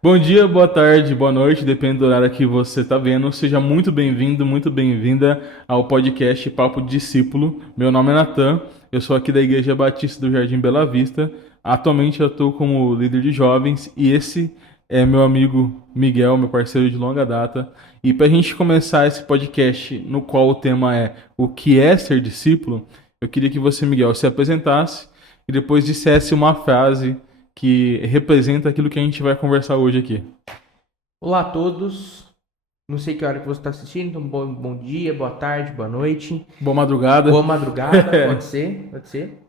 Bom dia, boa tarde, boa noite, depende do horário que você está vendo. Seja muito bem-vindo, muito bem-vinda ao podcast Papo de Discípulo. Meu nome é Natan, eu sou aqui da Igreja Batista do Jardim Bela Vista. Atualmente eu estou como líder de jovens e esse é meu amigo Miguel, meu parceiro de longa data. E para a gente começar esse podcast, no qual o tema é o que é ser discípulo, eu queria que você, Miguel, se apresentasse e depois dissesse uma frase que representa aquilo que a gente vai conversar hoje aqui. Olá a todos. Não sei que hora que você está assistindo, então bom dia, boa tarde, boa noite, Boa madrugada. boa madrugada, pode ser, pode ser.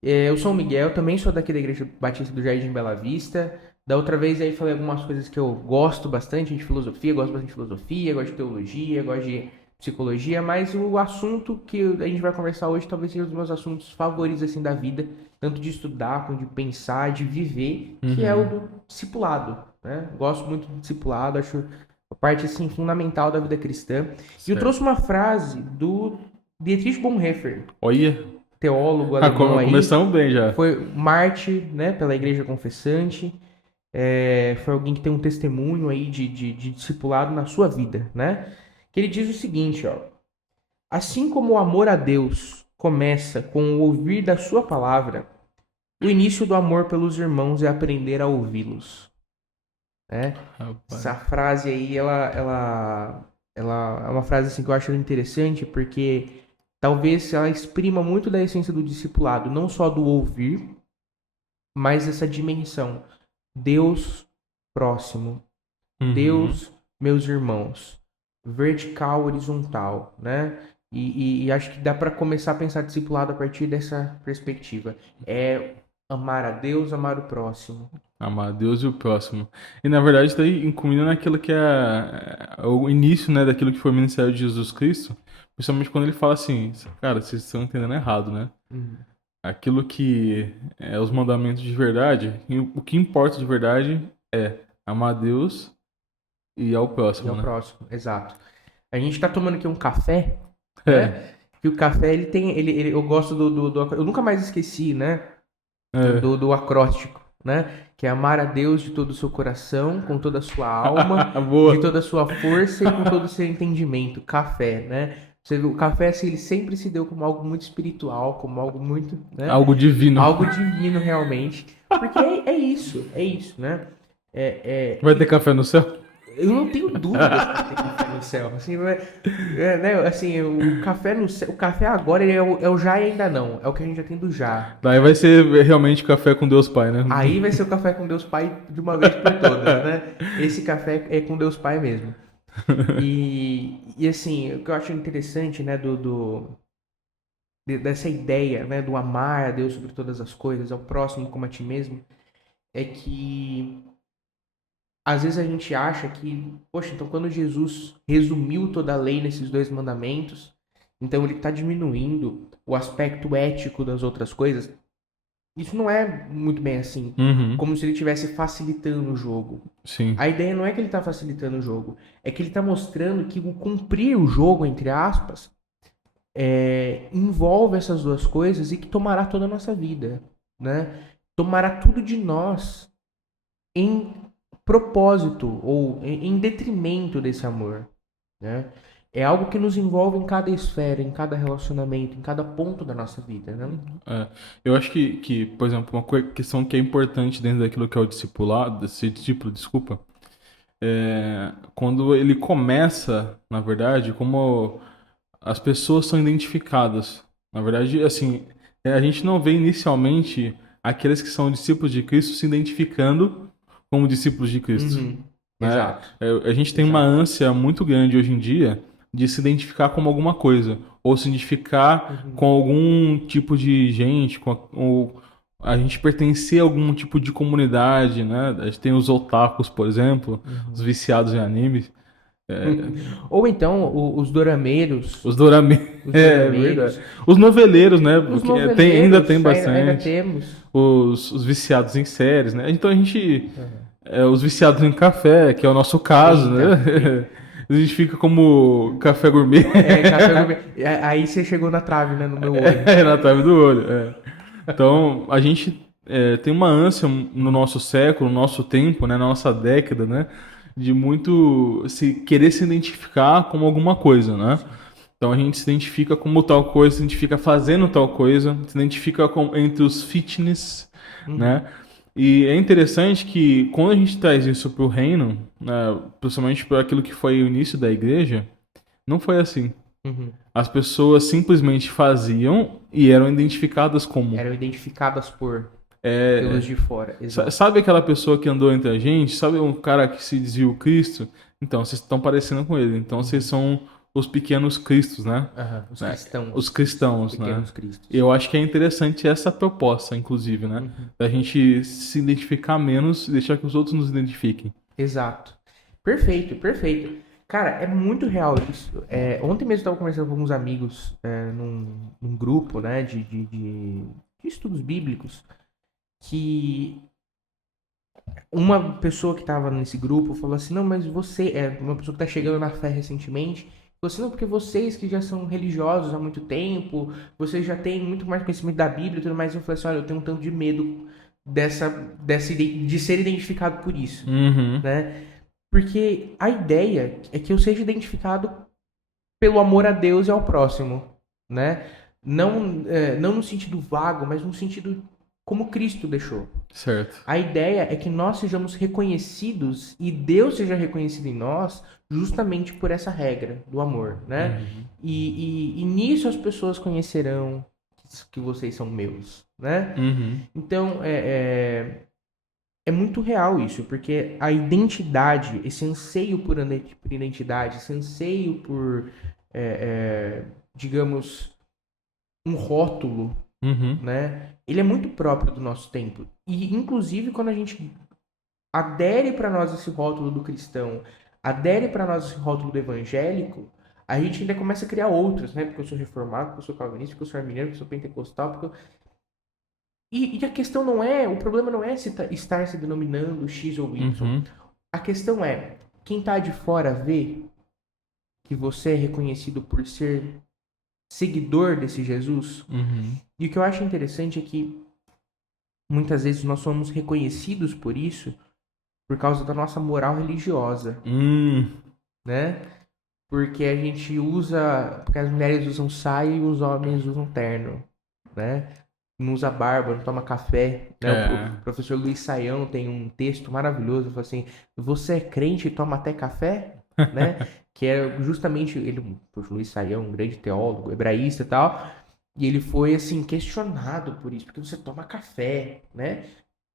Eu sou o Miguel, também sou daqui da Igreja Batista do Jardim Bela Vista. Da outra vez aí falei algumas coisas que eu gosto bastante de filosofia, gosto bastante de filosofia, gosto de teologia, gosto de psicologia, mas o assunto que a gente vai conversar hoje talvez seja um dos meus assuntos favoritos assim da vida, tanto de estudar, quanto de pensar, de viver, que é o Uhum. do discipulado, né? Gosto muito do discipulado, acho a parte assim fundamental da vida cristã. E eu trouxe Certo. uma frase do Dietrich Bonhoeffer, Olha, teólogo alemão aí, começamos bem já. foi mártir, né, pela Igreja Confessante, foi alguém que tem um testemunho aí de discipulado na sua vida, né? Que ele diz o seguinte, ó: assim como o amor a Deus começa com o ouvir da sua palavra, o início do amor pelos irmãos é aprender a ouvi-los, né? Rapaz. Essa frase aí, ela é uma frase assim que eu acho interessante porque talvez ela exprima muito da essência do discipulado, não só do ouvir, mas essa dimensão. Deus próximo, Uhum. Deus, meus irmãos, vertical, horizontal, né? E acho que dá para começar a pensar discipulado a partir dessa perspectiva. É amar a Deus, amar o próximo. Amar a Deus e o próximo. E na verdade está incluindo naquilo que é o início, né, daquilo que foi o ministério de Jesus Cristo, principalmente quando ele fala assim, cara, vocês estão entendendo errado, né? Uhum. Aquilo que é os mandamentos de verdade, e o que importa de verdade é amar a Deus e ao E próximo, ao né? próximo, exato. A gente tá tomando aqui um café, É, né? Que o café ele tem, eu gosto eu nunca mais esqueci, né? é. Do acróstico, né? Que é amar a Deus de todo o seu coração, com toda a sua alma, de Boa. toda a sua força e com todo o seu entendimento. Café, né? Você vê, o café assim, ele sempre se deu como algo muito espiritual, como algo muito, né? Algo divino. Algo divino realmente, porque é isso, né? Vai ter café no céu? Eu não tenho dúvidas que vai ter café no céu. Assim, né, assim, o café no céu, o café agora ele é o já e ainda não. É o que a gente já tem do já, Daí né? vai ser realmente café com Deus Pai, né? Aí vai ser o café com Deus Pai de uma vez por todas, né? Esse café é com Deus Pai mesmo. E assim, o que eu acho interessante, né, dessa ideia, né, do amar a Deus sobre todas as coisas, ao próximo como a ti mesmo, é que às vezes a gente acha que, poxa, então quando Jesus resumiu toda a lei nesses dois mandamentos, então ele está diminuindo o aspecto ético das outras coisas. Isso não é muito bem assim, Uhum, como se ele estivesse facilitando o jogo. sim. A ideia não é que ele está facilitando o jogo, é que ele está mostrando que o cumprir o jogo, entre aspas, envolve essas duas coisas e que tomará toda a nossa vida, né? Tomará tudo de nós em propósito ou em detrimento desse amor, né? É algo que nos envolve em cada esfera, em cada relacionamento, em cada ponto da nossa vida, né? É. Eu acho que, por exemplo, uma questão que é importante dentro daquilo que é o discipulado, esse discípulo, desculpa, quando ele começa, na verdade, como as pessoas são identificadas. Na verdade, assim, a gente não vê inicialmente aqueles que são discípulos de Cristo se identificando como discípulos de Cristo, Uhum. né? Exato, A gente tem uma exato. ânsia muito grande hoje em dia de se identificar como alguma coisa, ou se identificar com Uhum. algum tipo de gente, ou a gente pertencer a algum tipo de comunidade, né? A gente tem os otakus, por exemplo, os Uhum. viciados em animes, Ou então os dorameiros, os dorame. os É verdade. dorameiros, Os noveleiros, né? os Porque ainda tem noveleiros, ainda bastante. temos. Os viciados em séries, né? Então a gente. Uhum. Os viciados em café, que é o nosso caso, Eita, né? A gente fica como café gourmet. café gourmet. Aí você chegou na trave, né, no meu olho. Na trave do olho. É. Então, a gente. tem uma ânsia no nosso século, no nosso tempo, né, na nossa década, né, de muito se querer se identificar como alguma coisa, né? Sim. Então a gente se identifica como tal coisa, se identifica fazendo tal coisa, se identifica entre os fitness, Uhum. né? E é interessante que quando a gente traz isso para o reino, né, principalmente para aquilo que foi o início da igreja, não foi assim. Uhum. As pessoas simplesmente faziam e eram identificadas como. Eram identificadas pelos É, de fora, exato. sabe aquela pessoa que andou entre a gente? Sabe um cara que se dizia o Cristo? Então, vocês estão parecendo com ele. Então, vocês Uhum. são os pequenos cristos, né? Aham. Os Né? Os cristãos, os cristãos, né? pequenos cristos. Eu acho que é interessante essa proposta, inclusive, né? Uhum. Da gente se identificar menos e deixar que os outros nos identifiquem. Exato. Perfeito, perfeito. Cara, é muito real isso. Ontem mesmo eu estava conversando com alguns amigos num grupo, né, de estudos bíblicos, que uma pessoa que estava nesse grupo falou assim, não, mas você, uma pessoa que está chegando na fé recentemente, falou assim, não, porque vocês que já são religiosos há muito tempo, vocês já têm muito mais conhecimento da Bíblia e tudo mais, eu falei assim, olha, eu tenho um tanto de medo de ser identificado por isso, Uhum. né? Porque a ideia é que eu seja identificado pelo amor a Deus e ao próximo, né? Não no sentido vago, mas no sentido como Cristo deixou. Certo. A ideia é que nós sejamos reconhecidos e Deus seja reconhecido em nós justamente por essa regra do amor, né? Uhum. E nisso as pessoas conhecerão que vocês são meus, né? Uhum. Então, é muito real isso, porque a identidade, esse anseio por identidade, esse anseio por, digamos, um rótulo, Uhum. né? Ele é muito próprio do nosso tempo. E, inclusive, quando a gente adere para nós esse rótulo do cristão, adere para nós esse rótulo do evangélico, a gente ainda começa a criar outros, né? Porque eu sou reformado, porque eu sou calvinista, porque eu sou arminiano, porque eu sou pentecostal, porque eu... E a questão não é, o problema não é estar se denominando X ou Y. Uhum. A questão é, quem tá de fora vê que você é reconhecido por ser seguidor desse Jesus. Uhum. E o que eu acho interessante é que muitas vezes nós somos reconhecidos por isso por causa da nossa moral religiosa, Hum. né? Porque a gente usa, porque as mulheres usam saia e os homens usam terno, né? Não usa barba, não toma café, né? O É. professor Luiz Saião tem um texto maravilhoso, fala assim: "Você é crente e toma até café?", né? Que é justamente ele, o Luiz Saião, um grande teólogo, hebraísta e tal, e ele foi assim questionado por isso, porque você toma café, né?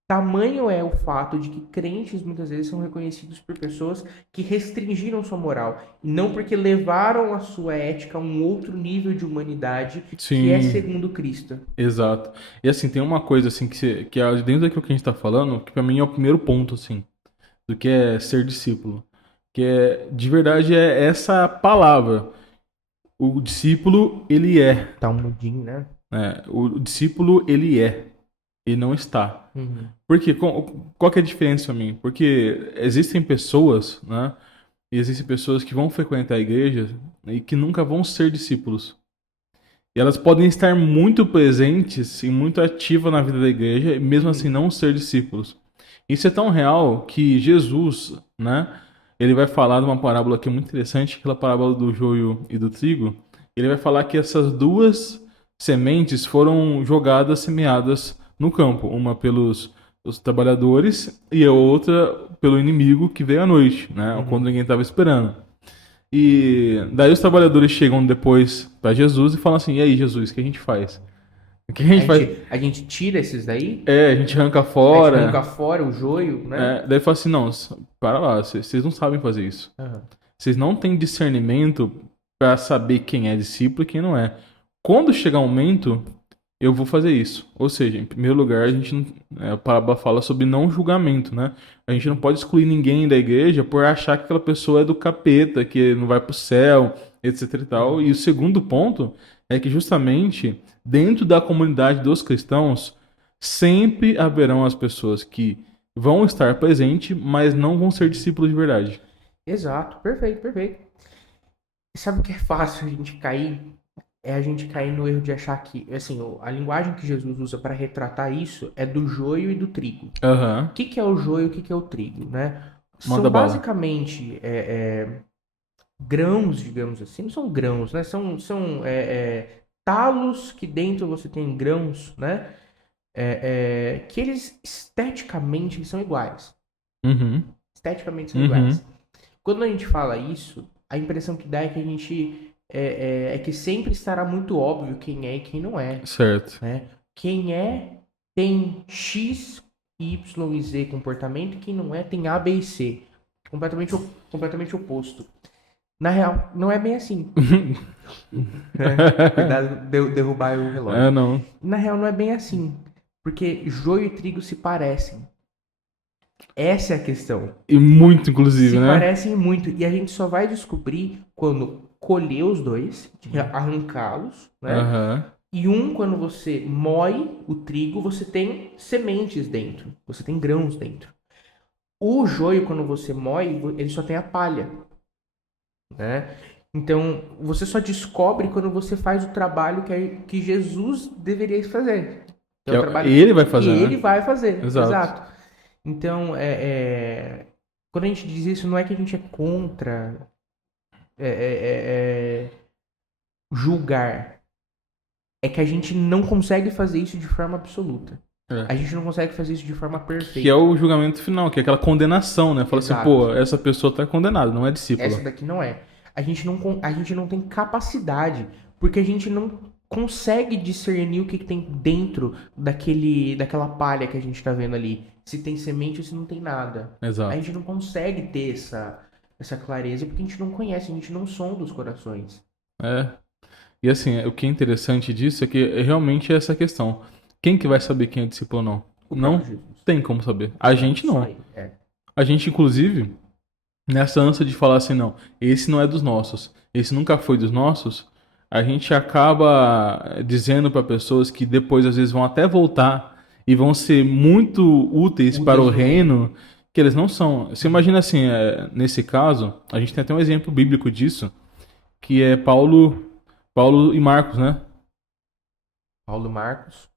Tamanho é o fato de que crentes muitas vezes são reconhecidos por pessoas que restringiram sua moral, e não porque levaram a sua ética a um outro nível de humanidade que é Sim. segundo Cristo. Exato. E assim, tem uma coisa assim que é dentro daquilo que a gente tá falando, que pra mim é o primeiro ponto, assim, do que é ser discípulo. Que é, de verdade, é essa palavra. O discípulo, ele é. Tá um mudinho, né? Né? O discípulo, ele é. E não está. Uhum. Por quê? Qual que é a diferença pra mim? Porque existem pessoas, né? E existem pessoas que vão frequentar a igreja e que nunca vão ser discípulos. E elas podem estar muito presentes e muito ativas na vida da igreja, e mesmo assim Uhum. não ser discípulos. Isso é tão real que Jesus, né? Ele vai falar de uma parábola que é muito interessante, aquela parábola do joio e do trigo. Ele vai falar que essas duas sementes foram jogadas, semeadas no campo, uma pelos os trabalhadores e a outra pelo inimigo que veio à noite, né? Quando Uhum. ninguém estava esperando. E daí os trabalhadores chegam depois para Jesus e falam assim: "E aí, Jesus, o que a gente faz? O que a A gente faz?" gente, a gente tira esses daí, É, a gente arranca a gente arranca fora. fora o joio, né? Daí fala assim: "Não, para lá, vocês não sabem fazer isso. Uhum. Vocês não têm discernimento para saber quem é discípulo e quem não é. Quando chegar o momento, eu vou fazer isso." Ou seja, em primeiro lugar, a gente a parábola fala sobre não julgamento, né? A gente não pode excluir ninguém da igreja por achar que aquela pessoa é do capeta, que não vai pro céu, etc e tal. Uhum. E o segundo ponto é que justamente dentro da comunidade dos cristãos sempre haverão as pessoas que vão estar presentes, mas não vão ser discípulos de verdade. Exato, perfeito, perfeito. E sabe o que é fácil a gente cair? é a gente cair no erro de achar que, assim, a linguagem que Jesus usa para retratar isso é do joio e do trigo. Aham. O que que é o joio e o que que é o trigo, né? Manda São bala. basicamente grãos, digamos assim, não são grãos, né? São talos que dentro você tem grãos, né? Que eles esteticamente eles são iguais. Uhum. Esteticamente são Uhum. iguais. Quando a gente fala isso, a impressão que dá é que a gente é que sempre estará muito óbvio quem é e quem não é, Certo. né? Quem é tem X, Y e Z comportamento, e quem não é tem A, B e C. Completamente oposto. Na real, não é bem assim, né? Cuidado de derrubar o É, relógio. não. Na real, não é bem assim, porque joio e trigo se parecem. Essa é a questão. E muito, inclusive, Se né? parecem muito e a gente só vai descobrir quando colher os dois, arrancá-los, né? Aham. E quando você moe o trigo, você tem sementes dentro, você tem grãos dentro. O joio, quando você moe, ele só tem a palha, né? Então, você só descobre quando você faz o trabalho que Jesus deveria fazer. Que é Que o trabalho ele vai que fazer, ele né? vai fazer, Exato. exato. Então, quando a gente diz isso, não é que a gente é contra é, é, é, é, julgar. É que a gente não consegue fazer isso de forma absoluta. É. A gente não consegue fazer isso de forma Que é perfeita. o julgamento final, que é aquela condenação, né? Fala assim, Exato. pô, essa pessoa tá condenada, não é Essa discípula. daqui não é. A gente não tem capacidade, porque a gente não consegue discernir o que tem dentro daquela palha que a gente tá vendo ali. Se tem semente ou se não tem nada. A Exato. gente não consegue ter essa clareza porque a gente não conhece, a gente não sonda os corações. É. E assim, o que é interessante disso é que realmente é essa questão. Quem que vai saber quem é discípulo ou não? O próprio Não Jesus. tem como saber. A É, gente só não. ele. A gente, inclusive, nessa ânsia de falar assim, não, esse não é dos nossos, esse nunca foi dos nossos, a gente acaba dizendo para pessoas que depois às vezes vão até voltar e vão ser muito úteis para o Úteis no reino. reino, que eles não são. Você imagina assim, nesse caso, a gente tem até um exemplo bíblico disso, que é Paulo e Marcos, né? Paulo Marcos.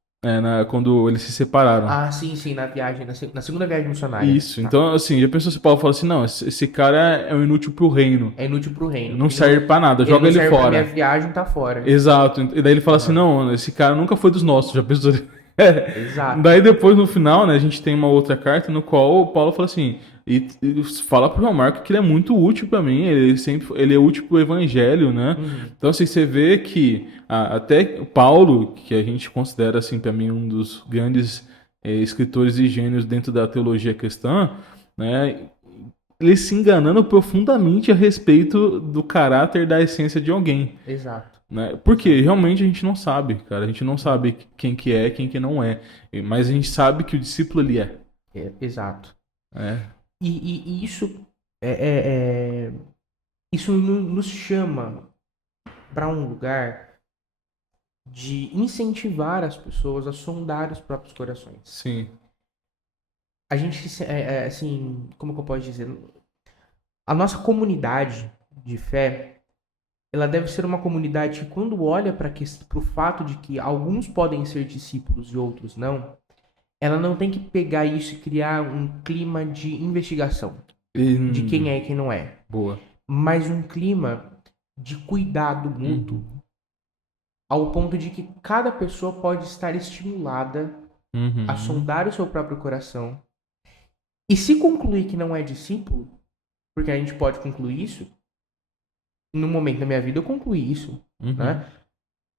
Quando eles se separaram. Ah, sim, sim, na viagem, na segunda viagem missionária. Isso. Tá. Então, assim, já pensou se Paulo fala assim, não, esse cara é um inútil pro reino. É inútil pro reino. Não serve pra nada, Ele joga não ele serve pra minha fora. viagem, tá fora. Exato. E daí ele fala assim, Aham. não, esse cara nunca foi dos nossos, já pensou? Exato. Daí depois no final, né, a gente tem uma outra carta no qual o Paulo fala assim, e fala pro João Marco que ele é muito útil pra mim, ele é útil pro evangelho, né? Uhum. Então assim, você vê que até o Paulo, que a gente considera assim para mim um dos grandes escritores e gênios dentro da teologia cristã, né, ele se enganando profundamente a respeito do caráter da essência de alguém, Exato. né? Porque Exato. realmente a gente não sabe, cara. A gente não Uhum. sabe quem que não é. Mas a gente sabe que o discípulo ele é. Exato. É. E isso é, isso nos chama para um lugar de incentivar as pessoas a sondar os próprios corações. Sim. A gente, assim, como que eu posso dizer? A nossa comunidade de fé, ela deve ser uma comunidade que, quando olha para o fato de que alguns podem ser discípulos e outros não, ela não tem que pegar isso e criar um clima de investigação de quem é e quem não é, Boa. mas um clima de cuidado mútuo, Uhum. ao ponto de que cada pessoa pode estar estimulada a Uhum. sondar o seu próprio coração. E se concluir que não é discípulo, porque a gente pode concluir isso, no momento da minha vida eu concluí isso, Uhum. né?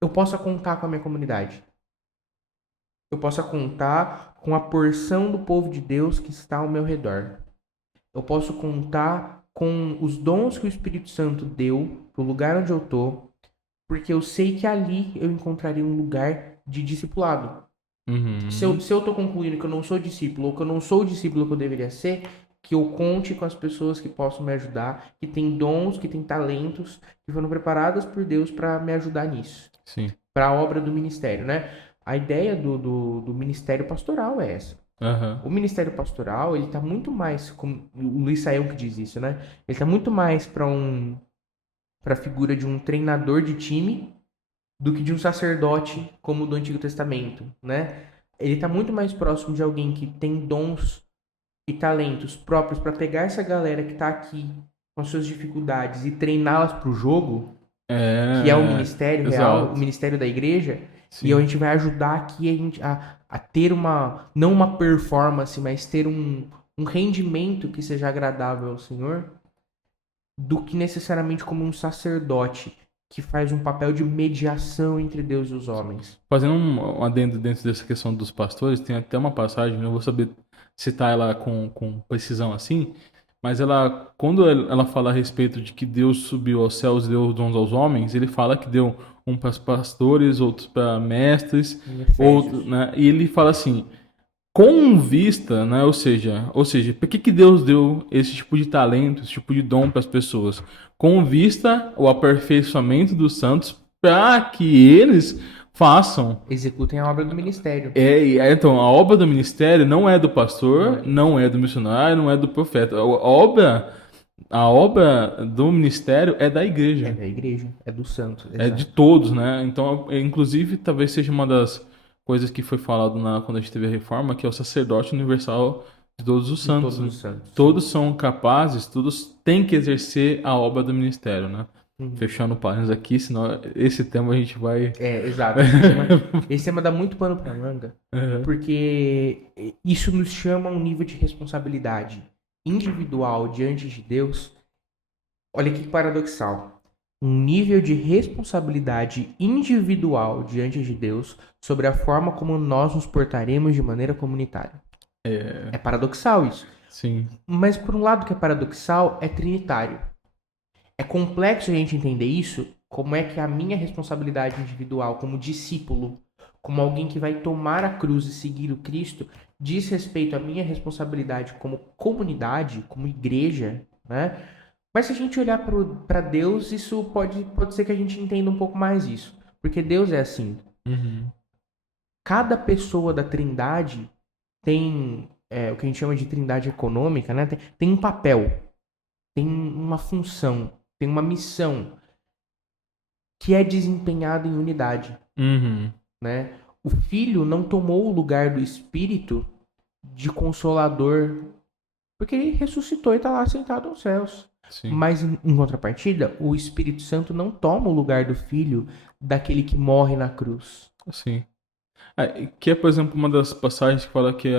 Eu posso contar com a minha comunidade. Eu posso contar com a porção do povo de Deus que está ao meu redor. Eu posso contar com os dons que o Espírito Santo deu pro lugar onde eu tô, porque eu sei que ali eu encontraria um lugar de discipulado. Uhum. Se eu tô concluindo que eu não sou discípulo, ou que eu não sou o discípulo que eu deveria ser, que eu conte com as pessoas que possam me ajudar, que têm dons, que têm talentos, que foram preparadas por Deus para me ajudar nisso, Sim. para a obra do ministério, né? A ideia do ministério pastoral é essa. Aham. O ministério pastoral, ele tá muito mais, como o Luiz Saião que diz isso, né? Ele tá muito mais para a figura de um treinador de time do que de um sacerdote como o do Antigo Testamento, né? Ele tá muito mais próximo de alguém que tem dons e talentos próprios para pegar essa galera que tá aqui com as suas dificuldades e treiná-las pro jogo, que é o É, ministério real, o exato. ministério da igreja, e a Sim. gente vai ajudar aqui a ter uma, não uma performance, mas ter um rendimento que seja agradável ao Senhor, do que necessariamente como um sacerdote que faz um papel de mediação entre Deus e os homens. Fazendo um adendo dentro dessa questão dos pastores, tem até uma passagem, não vou saber citar ela com precisão assim, mas ela, quando ela fala a respeito de que Deus subiu aos céus e deu dons aos homens, ele fala que deu um para pastores, outros para mestres, Em outro, Efésios. né? E ele fala assim, com vista, né? Ou seja, por que Deus deu esse tipo de talento, esse tipo de dom para as pessoas? Com vista o aperfeiçoamento dos santos para que eles façam. Executem a obra do ministério. Então, a obra do ministério não é do Não é pastor, do não é do missionário, não é do profeta. A obra do ministério é da É igreja, da igreja, é do santo, é de exato. todos, né? Então, inclusive, talvez seja uma das coisas que foi falado quando a gente teve a reforma, que é o sacerdote universal de todos os De santos, todos né? os santos, sim. Todos são capazes, todos têm que exercer a obra do ministério, né? Uhum. Fechando parênteses aqui, senão esse tema a gente vai. É, exato. Esse tema dá muito pano pra manga, Uhum. porque isso nos chama a um nível de responsabilidade individual diante de Deus. Olha que paradoxal. Um nível de responsabilidade individual diante de Deus sobre a forma como nós nos portaremos de maneira comunitária. É paradoxal isso. Sim. Mas por um lado que é paradoxal, é trinitário. É complexo a gente entender isso, como é que a minha responsabilidade individual como discípulo, como alguém que vai tomar a cruz e seguir o Cristo, diz respeito à minha responsabilidade como comunidade, como igreja, né? Mas se a gente olhar para Deus, isso pode ser que a gente entenda um pouco mais isso. Porque Deus é assim. Uhum. Cada pessoa da Trindade tem o que a gente chama de Trindade econômica, né? Tem um papel, tem uma função, tem uma missão que é desempenhada em unidade, Uhum. né? O Filho não tomou o lugar do Espírito de Consolador, porque ele ressuscitou e está lá sentado aos céus. Sim. Mas, em contrapartida, o Espírito Santo não toma o lugar do Filho daquele que morre na cruz. Sim. Que é, por exemplo, uma das passagens que fala que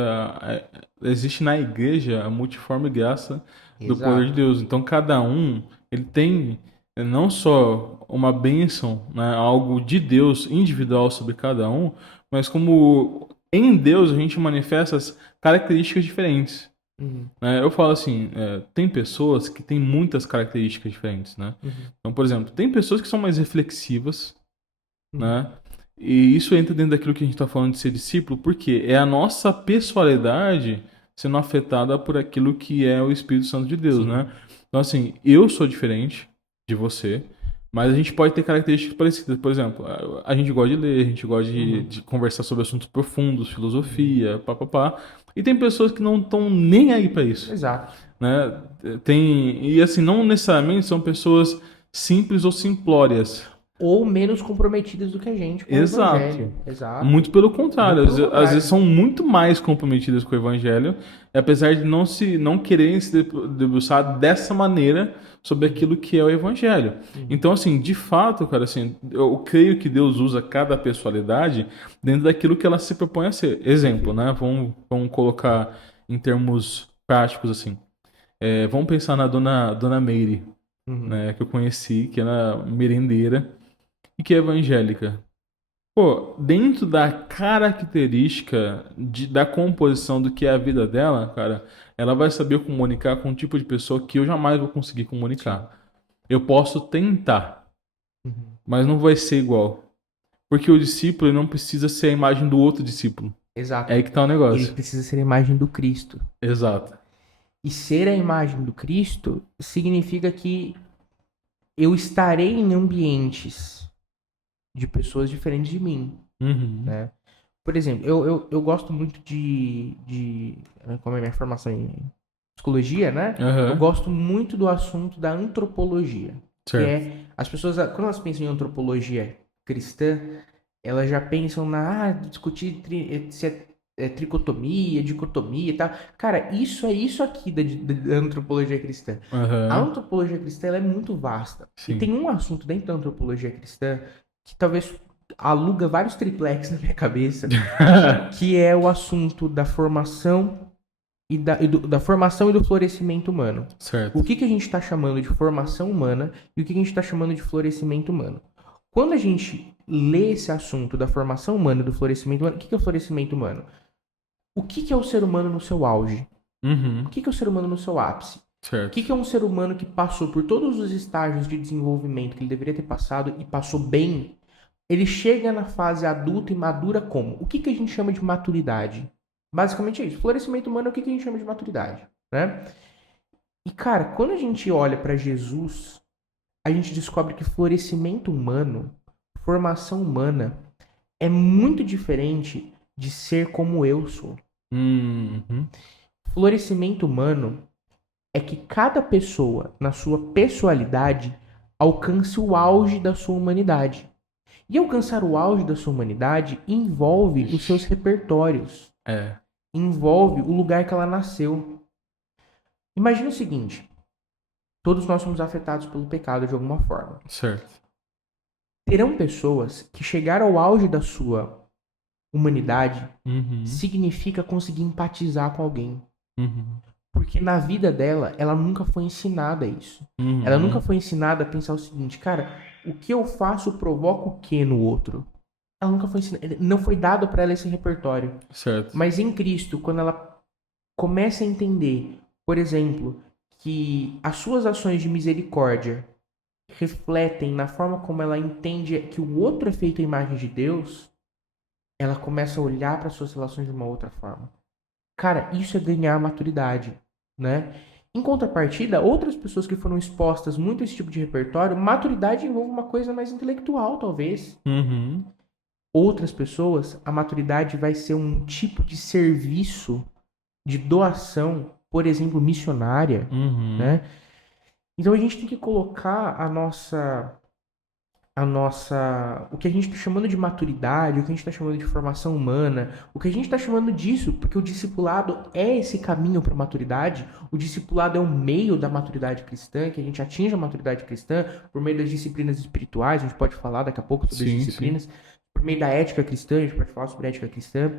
existe na igreja a multiforme graça do poder de Exato. Deus. Então, cada um, ele tem não só uma bênção, né, algo de Deus individual sobre cada um, mas como em Deus a gente manifesta as características diferentes. Uhum, Né? Eu falo assim, tem pessoas que têm muitas características diferentes, né? uhum, Então, por exemplo, tem pessoas que são mais reflexivas, uhum. né? E isso entra dentro daquilo que a gente está falando de ser discípulo, porque é a nossa pessoalidade sendo afetada por aquilo que é o Espírito Santo de Deus, Sim. né? Então, assim, eu sou diferente de você, mas a gente pode ter características parecidas. Por exemplo, a gente gosta de ler, a gente gosta de, Uhum, de conversar sobre assuntos profundos, uhum. filosofia, papapá. E tem pessoas que não estão nem aí para isso, Exato. né? E assim, não necessariamente são pessoas simples ou simplórias. Ou menos comprometidas do que a gente com o Exato. Evangelho. Exato. Muito pelo contrário, Muito pelo às vezes contrário. são muito mais comprometidas com o evangelho, apesar de não quererem se debruçar dessa maneira sobre Uhum, aquilo que é o evangelho. uhum, Então, assim, de fato, cara, assim, eu creio que Deus usa cada personalidade dentro daquilo que ela se propõe a ser. Exemplo, perfeito. né? Vamos colocar em termos práticos, assim. Vamos pensar na dona Meire, Uhum, né, que eu conheci, que era merendeira e que é evangélica. Pô, dentro da característica da composição do que é a vida dela, cara, ela vai saber comunicar com um tipo de pessoa que eu jamais vou conseguir sim. comunicar. Eu posso tentar, Uhum. mas não vai ser igual. Porque o discípulo ele não precisa ser a imagem do outro discípulo. É Exato. aí que tá o Ele negócio. precisa ser a imagem do Cristo. Exato. E ser a imagem do Cristo significa que eu estarei em ambientes de pessoas diferentes de mim, Uhum. né? Por exemplo, eu gosto muito como é a minha formação em psicologia, né? Eu Aham. gosto muito do assunto da antropologia, que Certo. é as pessoas, quando elas pensam em antropologia cristã, elas já pensam discutir se é tricotomia, dicotomia e tal. Cara, isso é isso aqui da antropologia cristã. A Aham. antropologia cristã ela é muito vasta. E Sim. tem um assunto dentro da antropologia cristã que talvez aluga vários triplex na minha cabeça, que é o assunto da formação da formação e do florescimento humano. O Certo. que a gente está chamando de formação humana e o que a gente está chamando de florescimento humano? Quando a gente lê esse assunto da formação humana e do florescimento humano, o que é o florescimento humano? O que é o ser humano no seu auge? O Uhum. que é o ser humano no seu ápice? O Certo. que é um ser humano que passou por todos os estágios de desenvolvimento que ele deveria ter passado e passou bem? Ele chega na fase adulta e madura como? O que a gente chama de maturidade? Basicamente é isso. Florescimento humano é o que a gente chama de maturidade, né? E cara, quando a gente olha para Jesus, a gente descobre que florescimento humano, formação humana, é muito diferente de ser como eu sou. Uhum. Florescimento humano é que cada pessoa, na sua pessoalidade, alcance o auge da sua humanidade. E alcançar o auge da sua humanidade envolve os seus Ixi. repertórios, É. envolve o lugar que ela nasceu. Imagina o seguinte: todos nós somos afetados pelo pecado de alguma forma. Certo. Terão pessoas que chegar ao auge da sua humanidade Uhum. significa conseguir empatizar com alguém. Uhum. Porque na vida dela, ela nunca foi ensinada isso. Ela nunca Uhum. foi ensinada a pensar o seguinte, cara, o que eu faço provoca o que no outro? Ela nunca foi ensinada, não foi dado para ela esse repertório. Certo. Mas em Cristo, quando ela começa a entender, por exemplo, que as suas ações de misericórdia refletem na forma como ela entende que o outro é feito à imagem de Deus, ela começa a olhar para suas relações de uma outra forma. Cara, isso é ganhar maturidade, né? Em contrapartida, outras pessoas que foram expostas muito a esse tipo de repertório, maturidade envolve uma coisa mais intelectual, talvez. Uhum. Outras pessoas, a maturidade vai ser um tipo de serviço, de doação, por exemplo, missionária, Uhum. né? Então a gente tem que colocar o que a gente está chamando de maturidade, o que a gente está chamando de formação humana, o que a gente está chamando disso, porque o discipulado é esse caminho para a maturidade, o discipulado é o meio da maturidade cristã, que a gente atinge a maturidade cristã por meio das disciplinas espirituais, a gente pode falar daqui a pouco sobre as Sim, sim. disciplinas, por meio da ética cristã, a gente pode falar sobre ética cristã,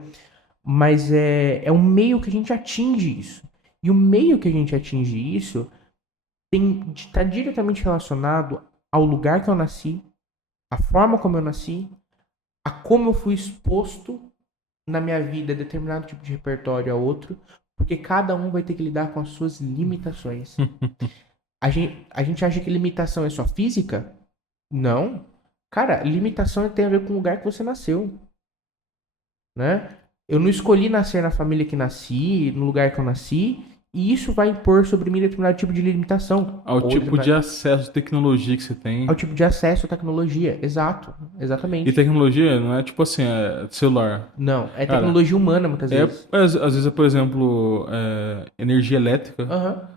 mas é um meio que a gente atinge isso. E o meio que a gente atinge isso está diretamente relacionado ao lugar que eu nasci, a forma como eu nasci, a como eu fui exposto na minha vida a determinado tipo de repertório a outro, porque cada um vai ter que lidar com as suas limitações. A gente acha que limitação é só física? Não. Cara, limitação tem a ver com o lugar que você nasceu, né? Eu não escolhi nascer na família que nasci, no lugar que eu nasci, e isso vai impor sobre mim determinado tipo de limitação. Ao Ou tipo de determinado... acesso de tecnologia que você ao tem. tipo de acesso à tecnologia. Exato, E exatamente. tecnologia não é tipo assim, é celular. Não, é Cara, tecnologia humana muitas vezes. às vezes é, por exemplo, energia elétrica. Aham,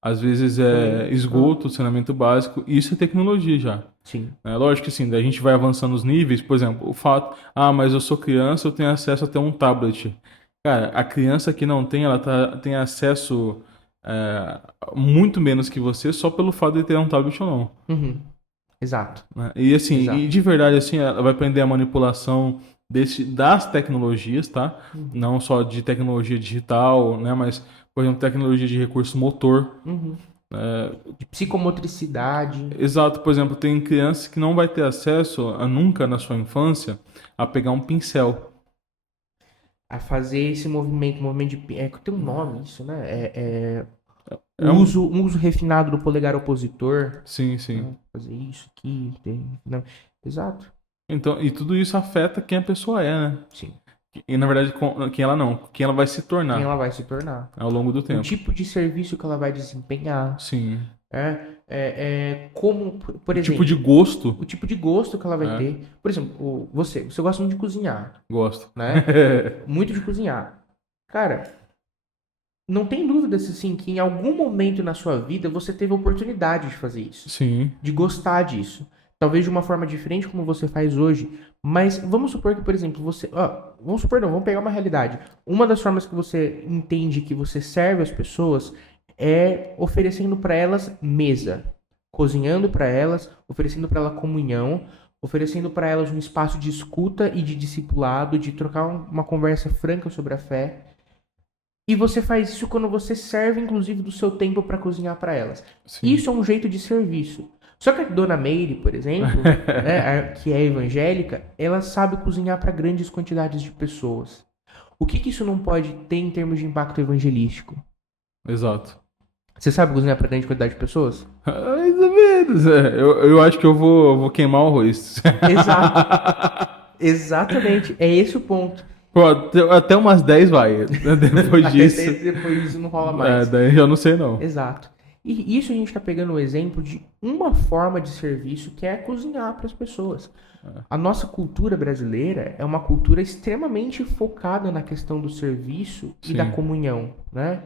Às vezes é também. Aham. esgoto, saneamento básico. Isso é tecnologia já. Sim. É lógico que assim, daí a gente vai avançando os níveis. Por exemplo, o fato, mas eu sou criança, eu tenho acesso até um tablet. Cara, a criança que não tem, tem acesso é, muito menos que você só pelo fato de ter um tablet ou não. Uhum. Exato. Né? E assim, e Exato. de verdade, assim, ela vai aprender a manipulação das tecnologias, tá? Uhum. Não só de tecnologia digital, né? Mas, por exemplo, tecnologia de recurso motor. Uhum. É, De psicomotricidade. exato, por exemplo, tem crianças que não vai ter acesso a nunca na sua infância a pegar um pincel. A fazer esse movimento de. Tem um nome isso, né? É um, Um uso refinado do polegar opositor. sim, sim. Né? Fazer isso aqui. Não. Exato. Então, e tudo isso afeta quem a pessoa é, né? Sim. E na verdade, quem ela não, quem ela vai se Quem ela tornar vai se tornar. ao longo do O tempo. tipo de serviço que ela vai desempenhar. Sim. Como, por O tipo de exemplo, gosto, o tipo de gosto que ela vai né? ter. Por exemplo, você gosta muito de cozinhar, Gosto. né? Muito de cozinhar. Cara, não tem dúvida assim que em algum momento na sua vida você teve a oportunidade de fazer isso, Sim. de gostar disso. talvez de uma forma diferente como você faz hoje, mas vamos supor que, por exemplo, vamos supor não, vamos pegar uma realidade. Uma das formas que você entende que você serve as pessoas é oferecendo para elas mesa, cozinhando para elas, oferecendo para elas comunhão, oferecendo para elas um espaço de escuta e de discipulado, de trocar uma conversa franca sobre a fé. E você faz isso quando você serve, inclusive, do seu tempo para cozinhar para elas. Sim. Isso é um jeito de serviço. Só que a Dona Meire, por exemplo, né, que é evangélica, ela sabe cozinhar para grandes quantidades de pessoas. O que isso não pode ter em termos de impacto evangelístico? Exato. Você sabe cozinhar para grande quantidade de pessoas? Mais ou menos, eu acho que eu vou queimar o arroz. Exato. Exatamente. É esse o ponto. Pô, até umas 10 vai. Depois disso. Depois disso não rola mais. Daí eu não sei não. Exato. E isso a gente está pegando o exemplo de uma forma de serviço que é cozinhar para as pessoas. A nossa cultura brasileira é uma cultura extremamente focada na questão do serviço e da Sim. comunhão, né?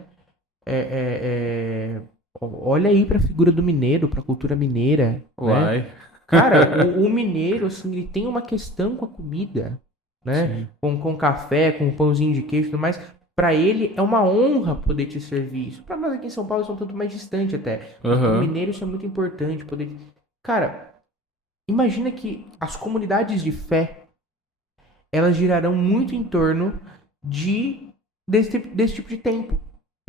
Olha aí para a figura do mineiro, para a cultura mineira, né? Uai. Cara, o mineiro, assim, ele tem uma questão com a comida, né? Sim. Com café, com pãozinho de queijo e tudo mais. Pra ele é uma honra poder te servir isso. Pra nós aqui em São Paulo, isso é um tanto mais distante até. Mas pro Aham. mineiro isso é muito importante. Poder... Cara, imagina que as comunidades de fé, elas girarão muito em torno desse tipo de tempo.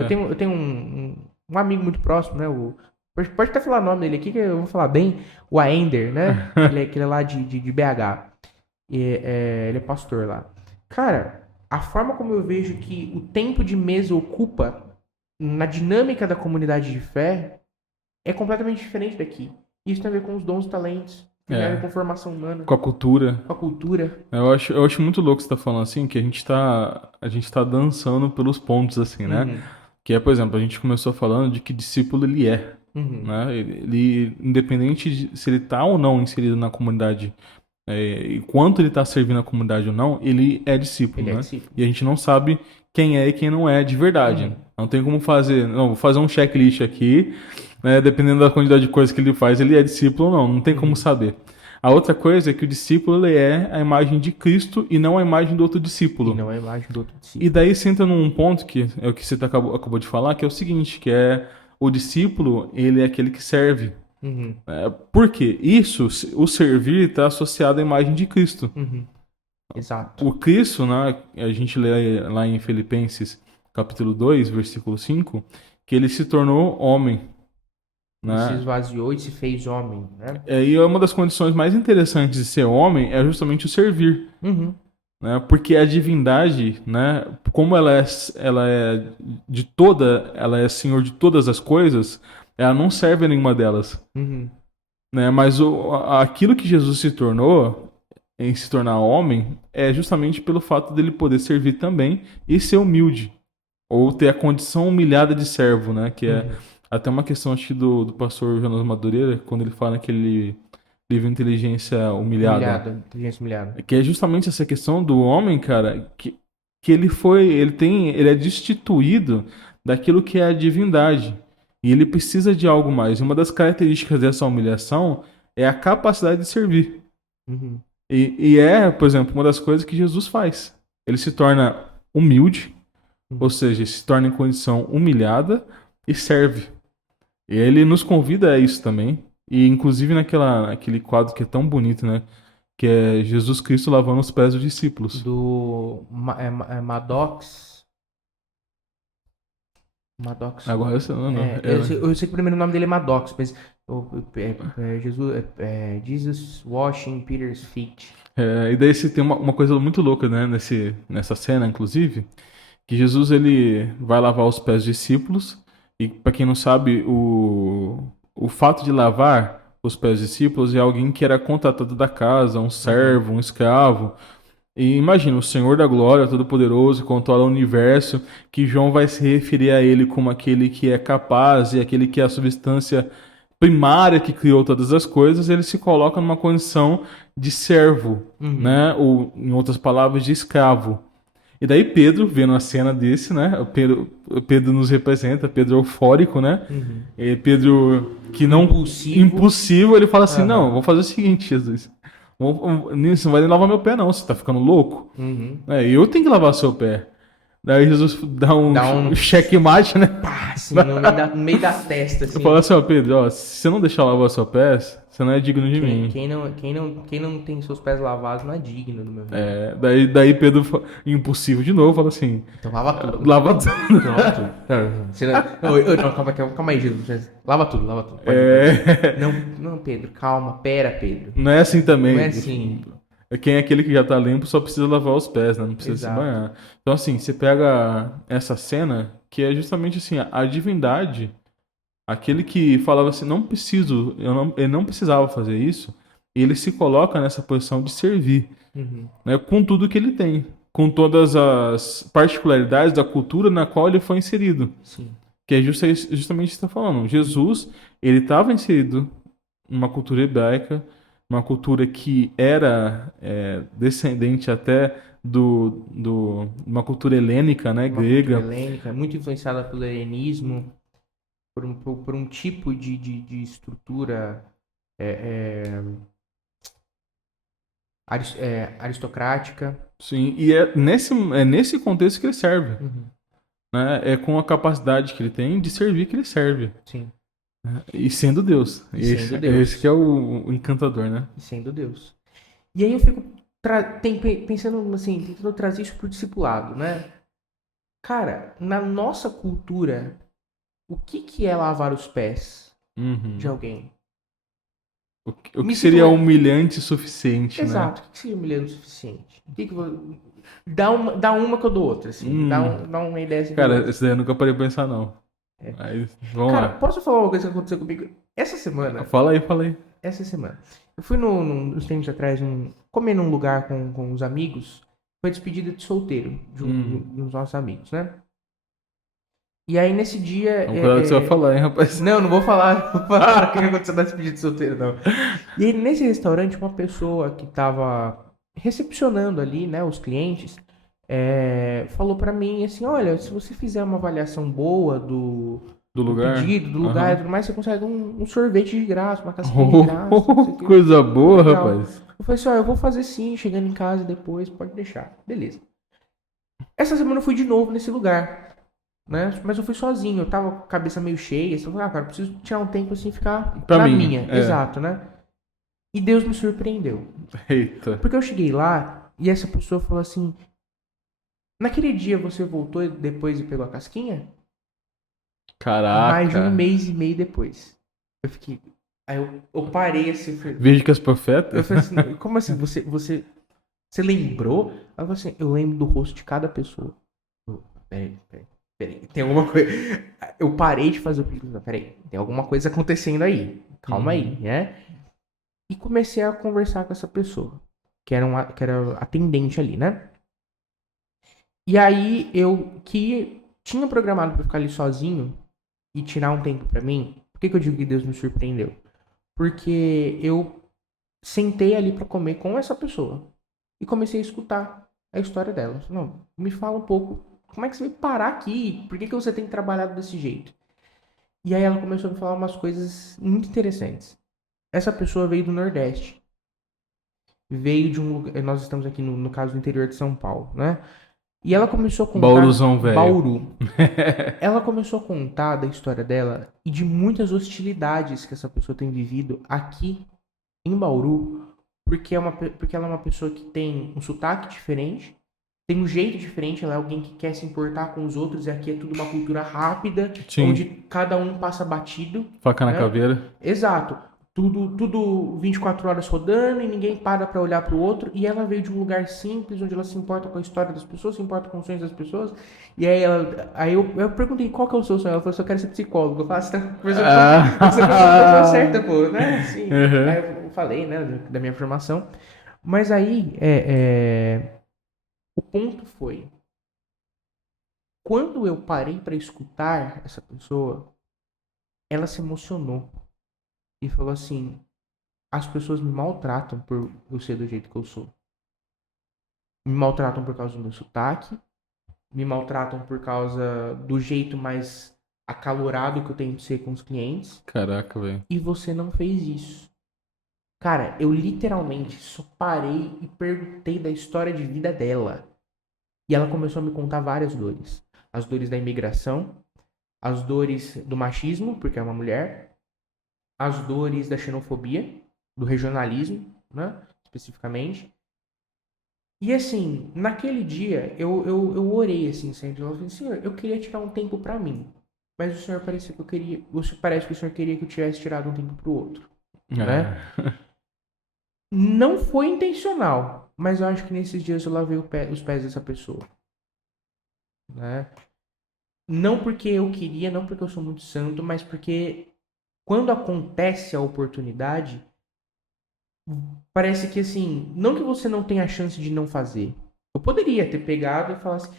É. Eu tenho um amigo muito próximo, né? Pode até falar o nome dele aqui, que eu vou falar bem. O Aender, né? Ele é lá de BH. Ele é pastor lá. Cara, a forma como eu vejo que o tempo de mesa ocupa na dinâmica da comunidade de fé é completamente diferente daqui. Isso tem a ver com os dons e talentos, tem a ver com formação humana, Com a cultura. com a cultura. Eu acho muito louco você tá falando assim, que a gente tá dançando pelos pontos, assim, né? Que é, por exemplo, a gente começou falando de que discípulo ele é, né? Ele, independente de se ele tá ou não inserido na comunidade, e quanto ele tá servindo a comunidade ou não, ele é discípulo, Ele é né? discípulo. E a gente não sabe quem é e quem não é de verdade. Não tem como fazer, não, vou fazer um checklist aqui, né? Dependendo da quantidade de coisas que ele faz, ele é discípulo ou não tem como saber. A outra coisa é que o discípulo ele é a imagem de Cristo e não a imagem do outro discípulo. E não é a imagem do outro E discípulo. daí você entra num ponto que é o que você acabou de falar, que é o seguinte, que é o discípulo, ele é aquele que serve. Por quê? Isso, o servir está associado à imagem de Cristo. Exato. O Cristo, né, a gente lê lá em Filipenses capítulo 2, versículo 5, que ele se tornou homem. Ele se Né? esvaziou e se fez homem, né? E uma das condições mais interessantes de ser homem é justamente o servir. Né? Porque a divindade, né, como ela é ela é senhor de todas as coisas, ela não serve a nenhuma delas. Né? Mas aquilo que Jesus se tornou, em se tornar homem, é justamente pelo fato dele poder servir também e ser humilde. Ou ter a condição humilhada de servo, né? Que é até uma questão, acho que do pastor Jonas Madureira, quando ele fala naquele livro Inteligência Humilhada. Inteligência humilhada. Que é justamente essa questão do homem, cara, que ele é destituído daquilo que é a divindade. E ele precisa de algo mais. E uma das características dessa humilhação é a capacidade de servir. E é, por exemplo, uma das coisas que Jesus faz. Ele se torna humilde, ou seja, se torna em condição humilhada e serve. E ele nos convida a isso também. E inclusive naquele quadro que é tão bonito, né? Que é Jesus Cristo lavando os pés dos discípulos. Do Maddox. Agora você não. Eu sei que o primeiro nome dele é Maddox, mas Jesus washing Peter's feet. E daí você tem uma coisa muito louca, né? Nessa cena, inclusive, que Jesus ele vai lavar os pés dos discípulos. E para quem não sabe, o fato de lavar os pés dos discípulos é alguém que era contratado da casa, um servo, um escravo. E imagina, o Senhor da Glória, Todo-Poderoso, controla o universo, que João vai se referir a ele como aquele que é capaz e aquele que é a substância primária que criou todas as coisas, ele se coloca numa condição de servo, né? Ou, em outras palavras, de escravo. E daí Pedro, vendo a cena desse, né? O Pedro nos representa, Pedro eufórico, né? E Pedro que não impossível, ele fala assim, Aham. não, vou fazer o seguinte, Jesus. Você não vai nem lavar meu pé, não. Você tá ficando louco? Uhum. Eu tenho que lavar seu pé. Daí Jesus dá um Dá um checkmate, né? pá, assim, no meio da testa, Eu assim. falo assim, ó, Pedro, ó, se você não deixar eu lavar seu pé, você não é digno de Quem, mim. quem não tem seus pés lavados não é digno do meu reino. Daí Pedro, impossível de novo, fala assim, Então lava tudo. lava tudo. Então lava tudo. Não, você não, calma aí, Jesus. Lava tudo, lava tudo. Pode. É, Não, não, Pedro, calma. Pera, Pedro. não é assim também. Não é assim. Quem é aquele que já tá limpo só precisa lavar os pés, né? Não precisa se Exato. banhar. Então, assim, você pega essa cena, que é justamente assim, a divindade, aquele que falava assim, não preciso, ele não precisava fazer isso, ele se coloca nessa posição de servir, Uhum. né? Com tudo que ele tem, com todas as particularidades da cultura na qual ele foi inserido. Sim. Que é justamente o que você está falando. Jesus, ele estava inserido numa cultura hebraica, uma cultura que era descendente até uma cultura helênica, né, Uma cultura grega. helênica, muito influenciada pelo helenismo, por um tipo de estrutura é, é, aristocrática. Sim, e é nesse contexto que ele serve, Uhum. né? É com a capacidade que ele tem de servir que ele serve. Sim. E sendo Deus. E sendo Esse Deus. que é o encantador, né? E sendo Deus. E aí eu fico pensando assim, tentando trazer isso pro discipulado, né? Cara, na nossa cultura, o que é lavar os pés de Uhum. alguém? O que Me seria situa. humilhante o suficiente, né? Exato, o que seria humilhante o suficiente? Dá uma que eu dou outra, assim. Dá, Hum, um, dá uma ideia assim que eu dou cara, outra. esse daí eu nunca parei pra pensar, não. Mas, vamos Cara, lá. posso falar uma coisa que aconteceu comigo essa semana? Fala aí, fala aí. Essa semana. Eu fui uns tempos atrás comer num lugar com os amigos. Foi despedida de solteiro de uns nossos amigos, né? E aí nesse dia. Vamos cuidar do que você vai falar, hein, rapaz? Não, não vou falar, não vou falar o que aconteceu na despedida de solteiro, não. E aí nesse restaurante, uma pessoa que tava recepcionando ali, né, os clientes, falou pra mim assim: olha, se você fizer uma avaliação boa Do do lugar? pedido, do lugar e Aham. tudo mais, você consegue um sorvete de graça, uma casquinha de graça, não sei o quê. Coisa boa, Legal. rapaz. Eu falei assim: ó, eu vou fazer sim, chegando em casa depois, pode deixar. Beleza. Essa semana eu fui de novo nesse lugar, né? Mas eu fui sozinho, eu tava com a cabeça meio cheia, assim, eu falei, cara, preciso tirar um tempo assim, ficar Pra na mim, minha. Exato, né? E Deus me surpreendeu. Eita. Porque eu cheguei lá e essa pessoa falou assim: naquele dia você voltou depois e pegou a casquinha? Mais de um Caraca. mês e meio depois. Eu fiquei. Aí eu parei assim. Vejo que as Eu profetas. falei assim: como assim? Você lembrou? Ela falou assim: eu lembro do rosto de cada pessoa. Peraí. Tem alguma coisa. Eu parei de fazer o pedido. Peraí, tem alguma coisa acontecendo aí. Calma aí, né? E comecei a conversar com essa pessoa, que era atendente ali, né? E aí eu que tinha programado pra ficar ali sozinho e tirar um tempo pra mim. Por que eu digo que Deus me surpreendeu? Porque eu sentei ali pra comer com essa pessoa e comecei a escutar a história dela. Não, me fala um pouco, como é que você veio parar aqui? Por que você tem trabalhado desse jeito? E aí ela começou a me falar umas coisas muito interessantes. Essa pessoa veio do Nordeste. Veio de um lugar. Nós estamos aqui no caso do interior de São Paulo, né? E ela começou a contar. Bauruzão velho. Bauru. Ela começou a contar da história dela e de muitas hostilidades que essa pessoa tem vivido aqui em Bauru, porque ela é uma pessoa que tem um sotaque diferente, tem um jeito diferente, ela é alguém que quer se importar com os outros, e aqui é tudo uma cultura rápida, Sim. onde cada um passa batido, Faca na né? caveira. Exato. Tudo 24 horas rodando e ninguém para pra olhar pro outro. E ela veio de um lugar simples, onde ela se importa com a história das pessoas, se importa com os sonhos das pessoas. E aí eu perguntei qual que é o seu sonho. Ela falou, eu quero ser psicólogo. Eu falei, você tá conversando você tá com a pessoa certa, pô, né? Sim. Uhum. Aí eu falei, né, da minha formação. Mas aí, o ponto foi, quando eu parei pra escutar essa pessoa, ela se emocionou e falou assim: as pessoas me maltratam por eu ser do jeito que eu sou. Me maltratam por causa do meu sotaque, me maltratam por causa do jeito mais acalorado que eu tenho de ser com os clientes, Caraca, velho. e você não fez isso. Cara, eu literalmente só parei e perguntei da história de vida dela. E ela começou a me contar várias dores. As dores da imigração, as dores do machismo, porque é uma mulher, as dores da xenofobia, do regionalismo, né, especificamente. E assim, naquele dia, eu orei assim, Senhor, eu falei, Senhor, eu queria tirar um tempo pra mim. Mas o Senhor parecia que eu queria, parece que o Senhor queria que eu tivesse tirado um tempo pro outro, né? É. Não foi intencional, mas eu acho que nesses dias eu lavei os pés dessa pessoa, né? Não porque eu queria, não porque eu sou muito santo, mas porque quando acontece a oportunidade, parece que assim, não que você não tenha a chance de não fazer. Eu poderia ter pegado e falar assim,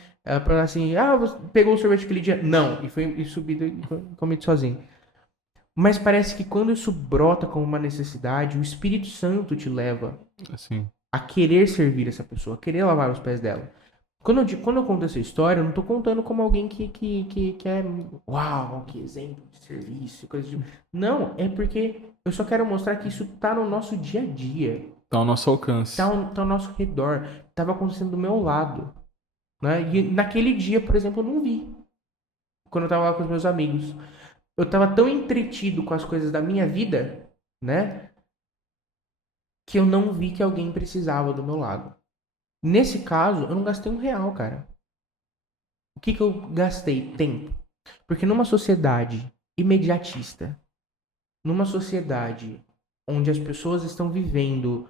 pra assim, você pegou o sorvete aquele dia? Não, e foi e subido e comido sozinho. Mas parece que quando isso brota como uma necessidade, o Espírito Santo te leva Assim. a querer servir essa pessoa, a querer lavar os pés dela. Quando eu conto essa história, eu não tô contando como alguém que é. Uau, que exemplo de serviço, coisa de. Não, é porque eu só quero mostrar que isso tá no nosso dia a dia. Tá ao nosso alcance. Tá ao nosso redor. Tava acontecendo do meu lado. Né? E naquele dia, por exemplo, eu não vi. Quando eu tava lá com os meus amigos. Eu tava tão entretido com as coisas da minha vida, né? Que eu não vi que alguém precisava do meu lado. Nesse caso, eu não gastei R$ 1, cara. O que eu gastei? Tempo. Porque numa sociedade imediatista, numa sociedade onde as pessoas estão vivendo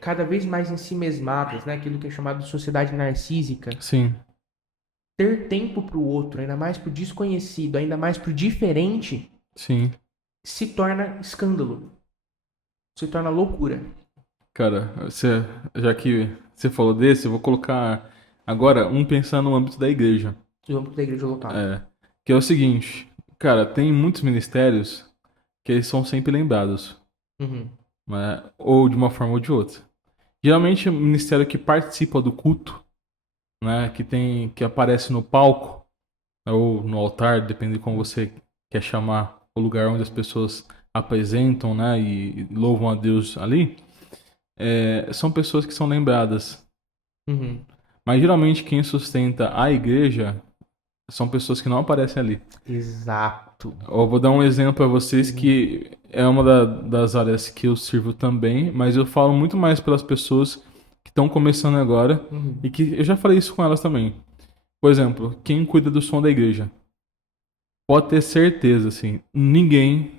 cada vez mais em si mesmadas, né? Aquilo que é chamado de sociedade narcísica, Sim, ter tempo para o outro, ainda mais para o desconhecido, ainda mais para o diferente, sim. se torna escândalo, se torna loucura. Cara, já que você falou desse, eu vou colocar agora um pensando no âmbito da igreja. Vamos da igreja local. É, que é o seguinte, cara, tem muitos ministérios que eles são sempre lembrados, Uhum. né? Ou de uma forma ou de outra. Geralmente é um ministério que participa do culto, né? Que aparece no palco ou no altar, depende de como você quer chamar o lugar onde as pessoas apresentam, né? E louvam a Deus ali. São pessoas que são lembradas. Uhum. Mas geralmente quem sustenta a igreja são pessoas que não aparecem ali. Exato. Eu vou dar um exemplo para vocês que é uma das áreas que eu sirvo também, mas eu falo muito mais pelas pessoas que estão começando agora Uhum. e que eu já falei isso com elas também. Por exemplo, quem cuida do som da igreja. Pode ter certeza, assim, ninguém.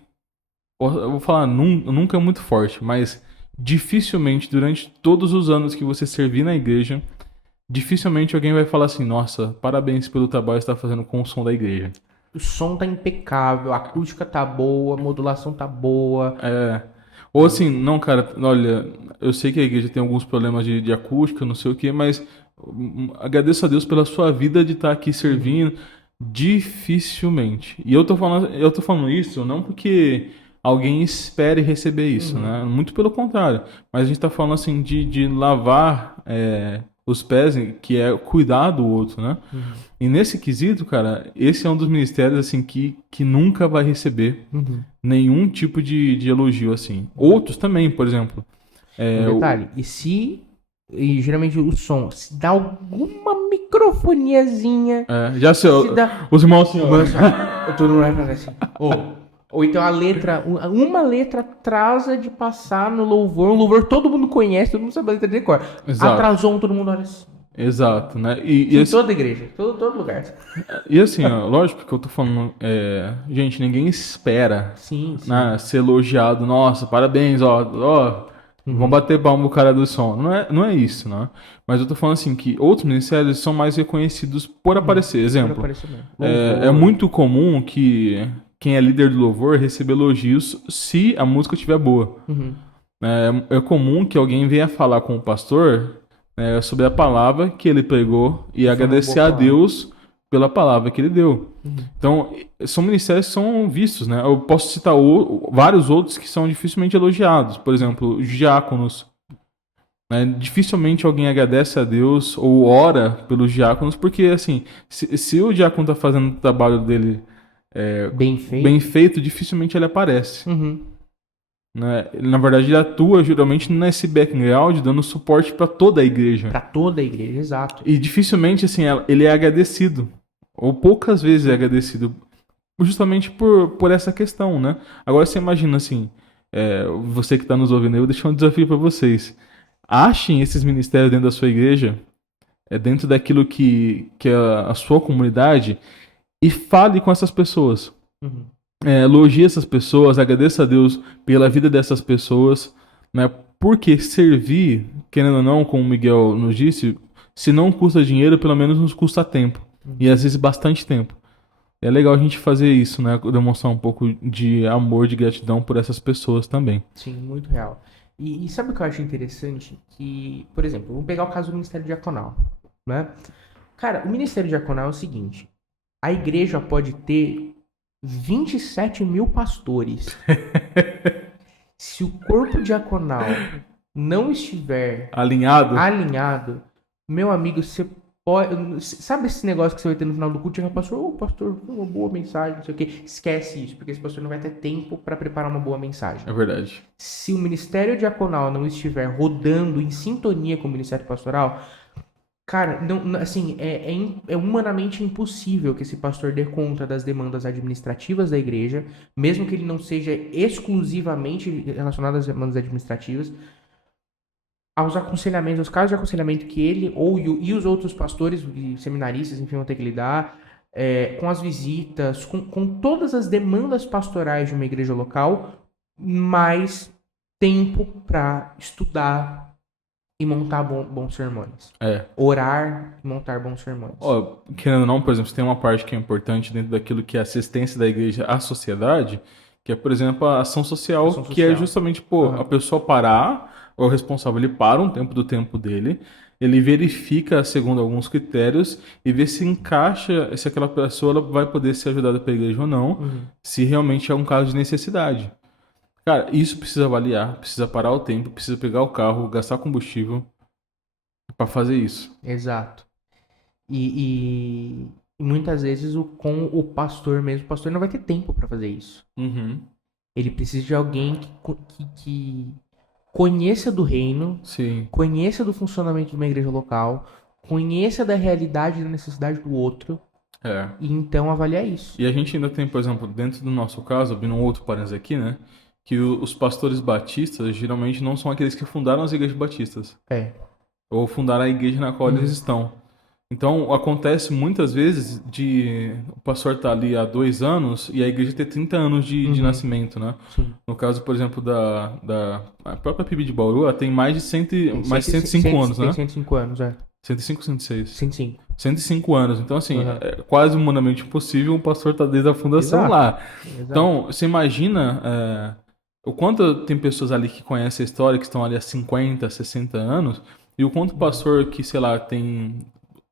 Eu vou falar nunca é muito forte, mas dificilmente durante todos os anos que você servir na igreja, dificilmente alguém vai falar assim: nossa, parabéns pelo trabalho que você está fazendo com o som da igreja. O som tá impecável, a acústica tá boa, a modulação tá boa. É. Ou assim, não, cara, olha, eu sei que a igreja tem alguns problemas de acústica, não sei o que, mas agradeço a Deus pela sua vida de estar aqui servindo. Dificilmente. E eu tô falando isso não porque alguém espere receber isso, né? Muito pelo contrário. Mas a gente tá falando assim de lavar os pés, que é cuidar do outro, né? E nesse quesito, cara, esse é um dos ministérios assim que nunca vai receber nenhum tipo de elogio assim. Outros também, por exemplo. Um detalhe, e geralmente o som, se dá alguma microfoniazinha, Já sei, se dá. os irmãos assim, ó. Todo mundo vai fazer assim. Ou então a letra, uma letra atrasa de passar no louvor, um louvor todo mundo conhece, todo mundo sabe a letra de cor. Exato. Atrasou todo mundo olha assim. Exato, né? Em toda igreja, todo lugar. E assim, ó, lógico que eu tô falando, gente, ninguém espera, Sim, sim. né, ser elogiado. Nossa, parabéns, ó, vão bater palma o cara do som. Não é isso, né? Mas eu tô falando assim que outros ministérios são mais reconhecidos por aparecer. Exemplo, aparecer mesmo. é Louvor. muito comum que quem é líder do louvor receba elogios se a música estiver boa. É comum que alguém venha falar com o pastor sobre a palavra que ele pregou e agradecer a Deus pela palavra que ele deu. Então, são ministérios que são vistos, né? Eu posso citar vários outros que são dificilmente elogiados. Por exemplo, os diáconos. né? Dificilmente alguém agradece a Deus ou ora pelos diáconos, porque assim, se o diácono está fazendo o trabalho dele Bem bem feito. feito, dificilmente ele aparece. Uhum. Né? Na verdade, ele atua geralmente nesse background, dando suporte para toda a igreja. Para toda a igreja, exato. E dificilmente assim, ele é agradecido. Ou poucas vezes é agradecido. Justamente por essa questão, né? Agora você imagina assim, você que está nos ouvindo, eu vou deixar um desafio para vocês. Achem esses ministérios dentro da sua igreja, dentro daquilo que é a sua comunidade, e fale com essas pessoas. Uhum. Elogie essas pessoas, agradeça a Deus pela vida dessas pessoas, né? Porque servir, querendo ou não, como o Miguel nos disse, se não custa dinheiro, pelo menos nos custa tempo. E Uhum. às vezes bastante tempo. É legal a gente fazer isso, né? Demonstrar um pouco de amor, de gratidão por essas pessoas também. Sim, muito real. E sabe o que eu acho interessante? Que, por exemplo, vamos pegar o caso do Ministério Diaconal, né? Cara, o Ministério Diaconal é o seguinte: a igreja pode ter 27 mil pastores. Se o corpo diaconal não estiver Alinhado? alinhado, meu amigo, você pode. Sabe esse negócio que você vai ter no final do culto? Chega o pastor, ô pastor, uma boa mensagem, não sei o quê. Esquece isso, porque esse pastor não vai ter tempo para preparar uma boa mensagem. É verdade. Se o ministério diaconal não estiver rodando em sintonia com o ministério pastoral, cara, assim, é humanamente impossível que esse pastor dê conta das demandas administrativas da igreja, mesmo que ele não seja exclusivamente relacionado às demandas administrativas, aos aconselhamentos, aos casos de aconselhamento que ele e os outros pastores e seminaristas, enfim, vão ter que lidar, com as visitas, com todas as demandas pastorais de uma igreja local, mais tempo para estudar e montar bons sermões. É. Orar e montar bons sermões. Ó, querendo ou não, por exemplo, tem uma parte que é importante dentro daquilo que é a assistência da igreja à sociedade, que é, por exemplo, a ação social, Ação que é social. justamente, pô, a Aham. pessoa parar, o responsável, ele para um tempo do tempo dele, ele verifica segundo alguns critérios e vê se encaixa, se aquela pessoa ela vai poder ser ajudada pela igreja ou não, Uhum. se realmente é um caso de necessidade. Cara, isso precisa avaliar, precisa parar o tempo, precisa pegar o carro, gastar combustível para fazer isso. Exato. E muitas vezes com o pastor mesmo, o pastor não vai ter tempo para fazer isso. Uhum. Ele precisa de alguém que conheça do reino, Sim. conheça do funcionamento de uma igreja local, conheça da realidade e da necessidade do outro, É. e então avaliar isso. E a gente ainda tem, por exemplo, dentro do nosso caso, abrindo um outro parênteses aqui, né? Que os pastores batistas geralmente não são aqueles que fundaram as igrejas batistas. É. Ou fundaram a igreja na qual eles estão. Então, acontece muitas vezes de o pastor estar ali há 2 anos e a igreja ter 30 anos de Uhum. nascimento, né? Sim. No caso, por exemplo, da a própria PIB de Bauru, ela tem mais de Tem mais de 105 anos, tem né? 105 anos, é. 105 ou 106? 105. 105 anos. Então, assim, Aham. é quase humanamente impossível um pastor estar desde a fundação Exato. lá. Exato. Então, você imagina o quanto tem pessoas ali que conhecem a história, que estão ali há 50, 60 anos, e o quanto o pastor que, sei lá, tem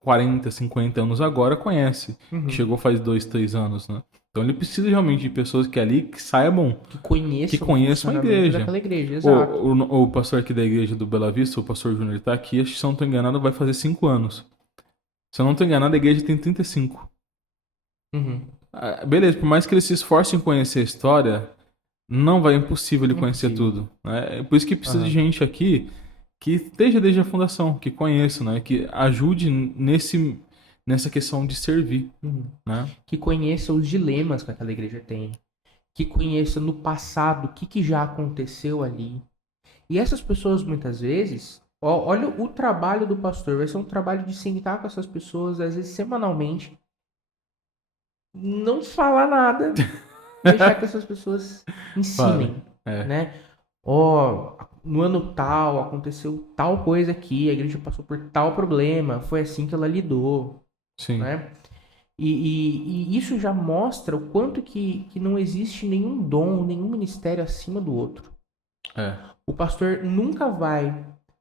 40, 50 anos agora conhece, que Uhum. chegou faz 2, 3 anos, né? Então ele precisa realmente de pessoas que ali que saibam, Que que conheça o conheçam a funcionamento igreja. daquela igreja, O, exato. o pastor aqui da igreja do Bela Vista, o pastor Júnior, ele tá aqui, acho que se eu não estou enganado, vai fazer 5 anos. Se eu não estou enganado, a igreja tem 35. Uhum. Beleza, por mais que ele se esforce em conhecer a história, não vai impossível ele conhecer Impossível. tudo. Né? É por isso que precisa de Aham. gente aqui que esteja desde a fundação, que conheça, né? Que ajude nessa questão de servir. Uhum. Né? Que conheça os dilemas que aquela igreja tem. Que conheça no passado o que já aconteceu ali. E essas pessoas, muitas vezes, olha o trabalho do pastor. Vai ser um trabalho de sentar com essas pessoas, às vezes semanalmente, não falar nada, deixar que essas pessoas Fale. ensinem, É, né? Ó, no ano tal aconteceu tal coisa aqui, a igreja passou por tal problema, foi assim que ela lidou, sim. né? E isso já mostra o quanto que não existe nenhum dom, nenhum ministério acima do outro. É, O pastor nunca vai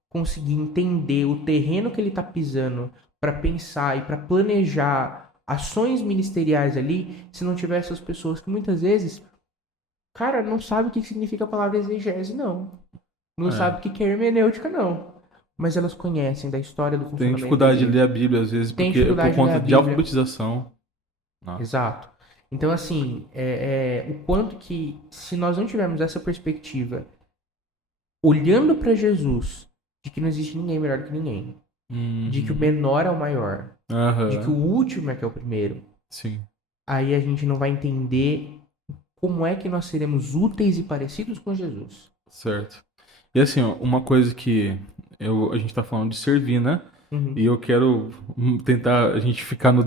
conseguir entender o terreno que ele está pisando para pensar e para planejar ações ministeriais ali, se não tiver essas pessoas que muitas vezes, cara, não sabe o que significa a palavra exegese, não. Não é. sabe o que é hermenêutica, não. mas elas conhecem da história do Tem funcionamento da dificuldade de ler igreja. a Bíblia, às vezes, Tem porque por dificuldade de ler conta a de Bíblia. alfabetização. Não. Exato. Então, assim, o quanto que, se nós não tivermos essa perspectiva, olhando para Jesus, de que não existe ninguém melhor que ninguém, de que o Uhum. menor é o maior, de que o Aham. último é que é o primeiro, Sim. aí a gente não vai entender como é que nós seremos úteis e parecidos com Jesus. Certo. E assim, ó, uma coisa que a gente tá falando de servir, né? Uhum. E eu quero tentar a gente ficar no,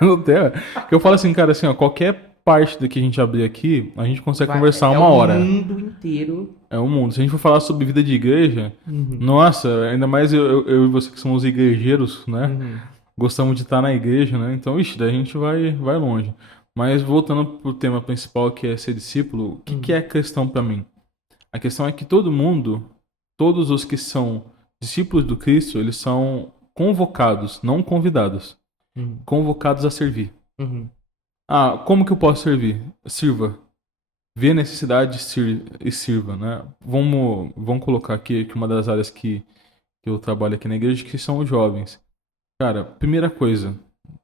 no tema. Que eu falo assim, cara, assim, ó, qualquer parte do que a gente abrir aqui, a gente consegue conversar É uma o hora. mundo inteiro. É o mundo. Se a gente for falar sobre vida de igreja, Uhum. nossa, ainda mais eu e você que somos igrejeiros, né? Uhum. Gostamos de estar na igreja, né? Então, ixi, daí a gente vai longe. Mas voltando pro tema principal, que é ser discípulo, o que é Uhum. a questão pra mim? A questão é que todo mundo, todos os que são discípulos do Cristo, eles são convocados, não convidados. Uhum. Convocados a servir. Uhum. Ah, como que eu posso servir? Sirva. Vê a necessidade e sirva, né? Vamos colocar aqui que uma das áreas que eu trabalho aqui na igreja, que são os jovens. Cara, primeira coisa,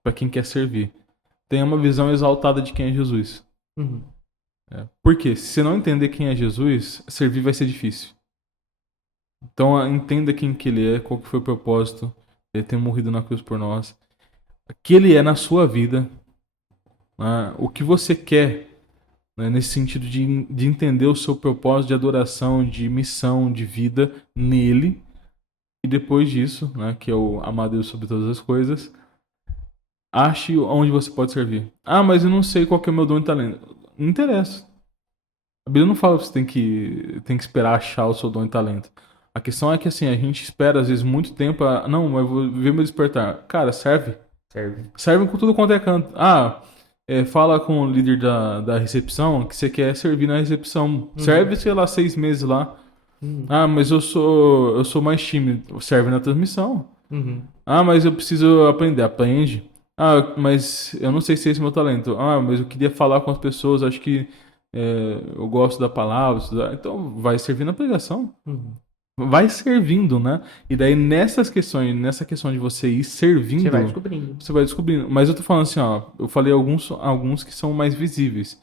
para quem quer servir, tenha uma visão exaltada de quem é Jesus. Uhum. Porque se você não entender quem é Jesus, servir vai ser difícil. Então entenda quem que ele é, qual que foi o propósito, ele ter morrido na cruz por nós, o que ele é na sua vida, né? O que você quer, né? Nesse sentido de entender o seu propósito de adoração, de missão, de vida nele, e depois disso, né, que é o amar Deus sobre todas as coisas, ache onde você pode servir. Ah, mas eu não sei qual que é o meu dom e talento. Não interessa. A Bíblia não fala que você tem que esperar achar o seu dom e talento. A questão é que assim, a gente espera às vezes muito tempo. Não, mas eu vou ver meu despertar. Cara, serve. Serve. Serve com tudo quanto é canto. Ah, fala com o líder da recepção que você quer servir na recepção. Uhum. Serve, sei lá, 6 meses lá. Uhum. Ah, mas eu sou mais tímido. Serve na transmissão. Uhum. Ah, mas eu preciso aprender. Aprende. Ah, mas eu não sei se esse é o meu talento. Ah, mas eu queria falar com as pessoas. Acho que eu gosto da palavra. Então, vai servir na pregação. Uhum. Vai servindo, né? E daí, nessas questões, nessa questão de você ir Você vai servindo, descobrindo. você vai descobrindo. Mas eu tô falando assim, ó. Eu falei alguns que são mais visíveis.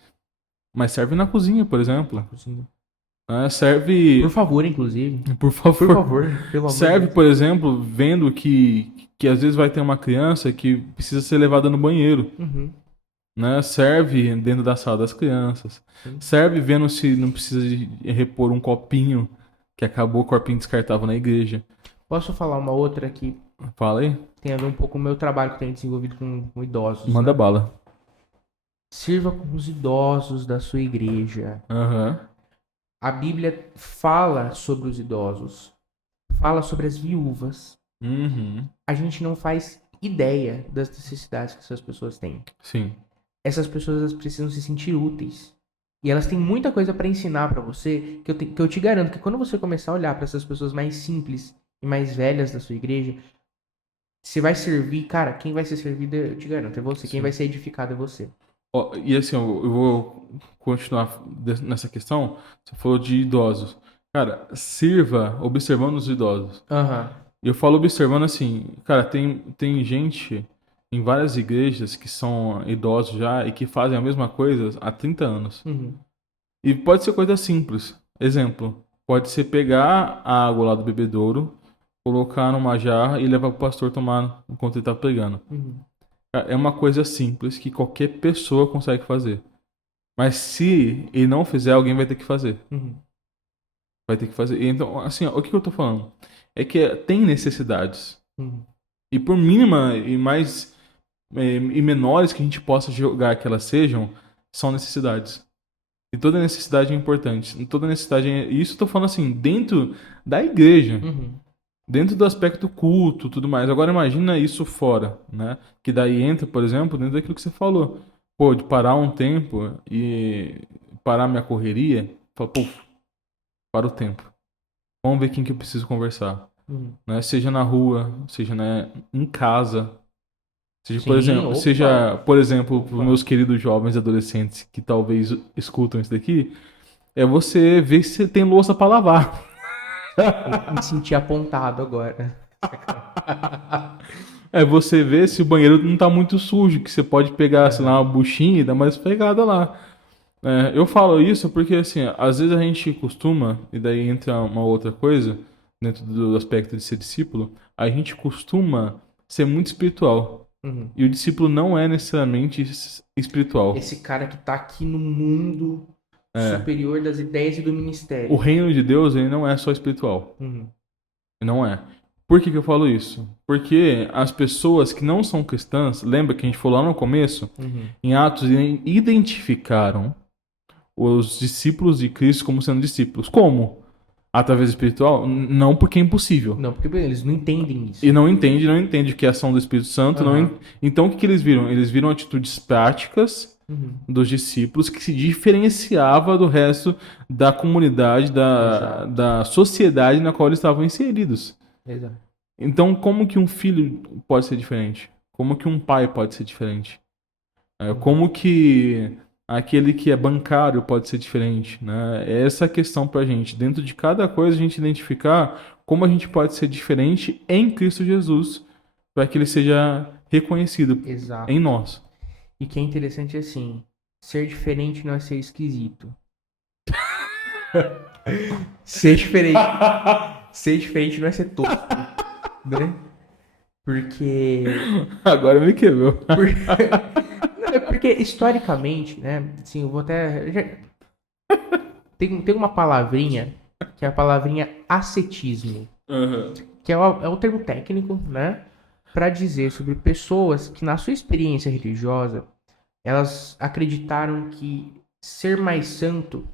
Mas serve na cozinha, por exemplo. Cozinha. Né? Por Serve, favor, inclusive. por Por favor. favor, pelo amor de Serve, Deus. por exemplo, vendo que às vezes vai ter uma criança que precisa ser levada no banheiro, Uhum. né? Serve dentro da sala das crianças. Sim. Serve vendo se não precisa de repor um copinho que acabou o corpinho descartável na igreja. Posso falar uma outra que Fala aí. tem a ver um pouco com o meu trabalho que eu tenho desenvolvido com idosos, Manda né? bala. Sirva com os idosos da sua igreja. Aham. A Bíblia fala sobre os idosos, fala sobre as viúvas. Uhum. A gente não faz ideia das necessidades que essas pessoas têm. Sim. Essas pessoas elas precisam se sentir úteis. E elas têm muita coisa para ensinar para você, que eu te garanto que quando você começar a olhar para essas pessoas mais simples e mais velhas da sua igreja, você vai servir, cara, quem vai ser servido, eu te garanto, é você. Quem Sim. vai ser edificado é você. Ó, e assim, eu vou continuar nessa questão. Você falou de idosos. Cara, sirva observando os idosos. Aham. E eu falo observando assim, cara, tem gente em várias igrejas que são idosos já e que fazem a mesma coisa há 30 anos. Uhum. E pode ser coisa simples. Exemplo, pode ser pegar a água lá do bebedouro, colocar numa jarra e levar pro pastor tomar enquanto ele tá pregando. Uhum. É uma coisa simples que qualquer pessoa consegue fazer. Mas se ele não fizer, alguém vai ter que fazer. Uhum. Vai ter que fazer. Então, assim, ó, o que eu tô falando? É que tem necessidades. Uhum. E por mínima e mais e menores que a gente possa jogar que elas sejam, são necessidades. E toda necessidade é importante. Toda necessidade e isso eu tô falando assim, dentro da igreja, Uhum. dentro do aspecto culto, tudo mais. Agora imagina isso fora, né? Que daí entra, por exemplo, dentro daquilo que você falou. Pô, de parar um tempo e parar minha correria, falar, pô, para o tempo. Vamos ver quem que eu preciso conversar, Uhum. né? Seja na rua, seja, né, em casa. Seja, Sim, por exemplo, para os opa. meus queridos jovens e adolescentes que talvez escutam isso daqui, é você ver se você tem louça para lavar. Eu me senti apontado agora. É você ver se o banheiro não tá muito sujo, que você pode pegar, sei lá, uma buchinha e dar mais pegada lá. É, eu falo isso porque, assim, às vezes a gente costuma, e daí entra uma outra coisa, dentro do aspecto de ser discípulo, a gente costuma ser muito espiritual. Uhum. E o discípulo não é necessariamente espiritual. Esse cara que tá aqui no mundo É. superior das ideias e do O ministério. reino de Deus, ele não é só espiritual. Uhum. Não é. Por que que eu falo isso? Porque as pessoas que não são cristãs, lembra que a gente falou lá no começo, Uhum. em Atos, identificaram os discípulos de Cristo como sendo discípulos. Como? Através do espiritual? Não, porque é impossível. Não, porque eles não entendem E isso. não entende o que é ação do Espírito Santo. Aham. Então o que que eles viram? Eles viram atitudes práticas Uhum. dos discípulos que se diferenciava do resto da comunidade, Exato. da sociedade na qual eles estavam inseridos. Exato. Então, como que um filho pode ser diferente? Como que um pai pode ser diferente? Uhum. Como que aquele que é bancário pode ser diferente, né? Essa é a questão pra gente. Dentro de cada coisa, a gente identificar como a gente pode ser diferente em Cristo Jesus, para que ele seja reconhecido em Exato. nós. E que é interessante assim, ser diferente não é ser esquisito. Ser diferente, ser diferente não é ser tosco, né? Porque, Agora me quebrou. por- não, é porque historicamente, né? Assim, eu vou até tem uma palavrinha que é a palavrinha ascetismo, Uhum. que é o termo técnico, né? Para dizer sobre pessoas que na sua experiência religiosa elas acreditaram que ser mais santo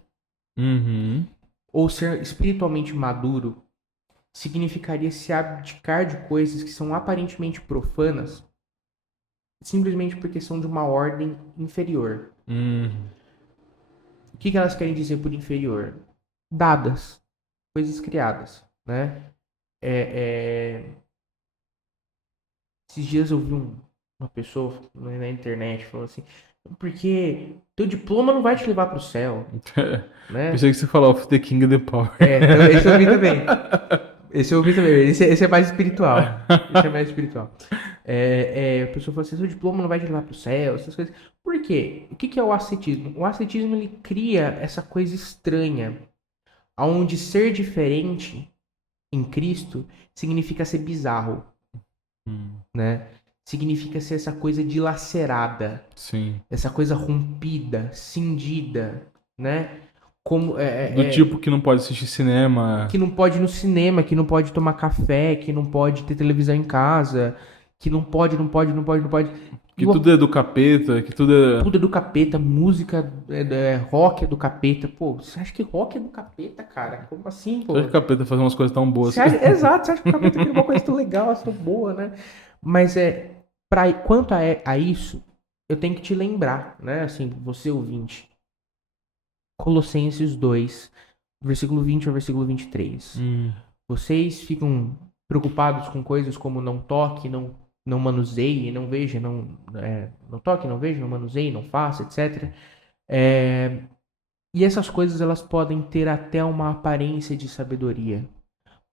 Uhum. ou ser espiritualmente maduro significaria se abdicar de coisas que são aparentemente profanas, simplesmente porque são de uma ordem inferior. Uhum. O que elas querem dizer por inferior? Dadas, coisas criadas, né? É, é... Esses dias eu vi uma pessoa na internet falou assim, porque teu diploma não vai te levar para o céu, né? Pensei que você falava of the King and the Power. Esse eu ouvi também. Esse eu ouvi também. Esse é mais espiritual. Esse é mais espiritual. A pessoa fala assim, seu diploma não vai te levar pro céu, essas coisas. Por quê? O que que é o ascetismo? O ascetismo, ele cria essa coisa estranha, onde ser diferente em Cristo significa ser bizarro, Hum, né? Significa ser essa coisa dilacerada, sim. essa coisa rompida, cindida, né? Como Do tipo que não pode assistir cinema. que não pode ir no cinema, que não pode tomar café, que não pode ter televisão em casa, que não pode, não pode, não pode, não pode. E Que tudo é do capeta, que tudo é. tudo é do capeta, música rock é do capeta. Pô, você acha que rock é do capeta, cara? Como assim, Só que pô? o capeta faz umas coisas tão boas. Exato, você acha que o capeta cria uma coisa tão legal, tão boa, né? Mas quanto a isso, eu tenho que te lembrar, né? Assim, você ouvinte, Colossenses 2, versículo 20 ao versículo 23. Hum, Vocês ficam preocupados com coisas como não toque, não manuseie, não veja, não toque, não veja, não manuseie, não faça, etc. É, e essas coisas elas podem ter até uma aparência de sabedoria,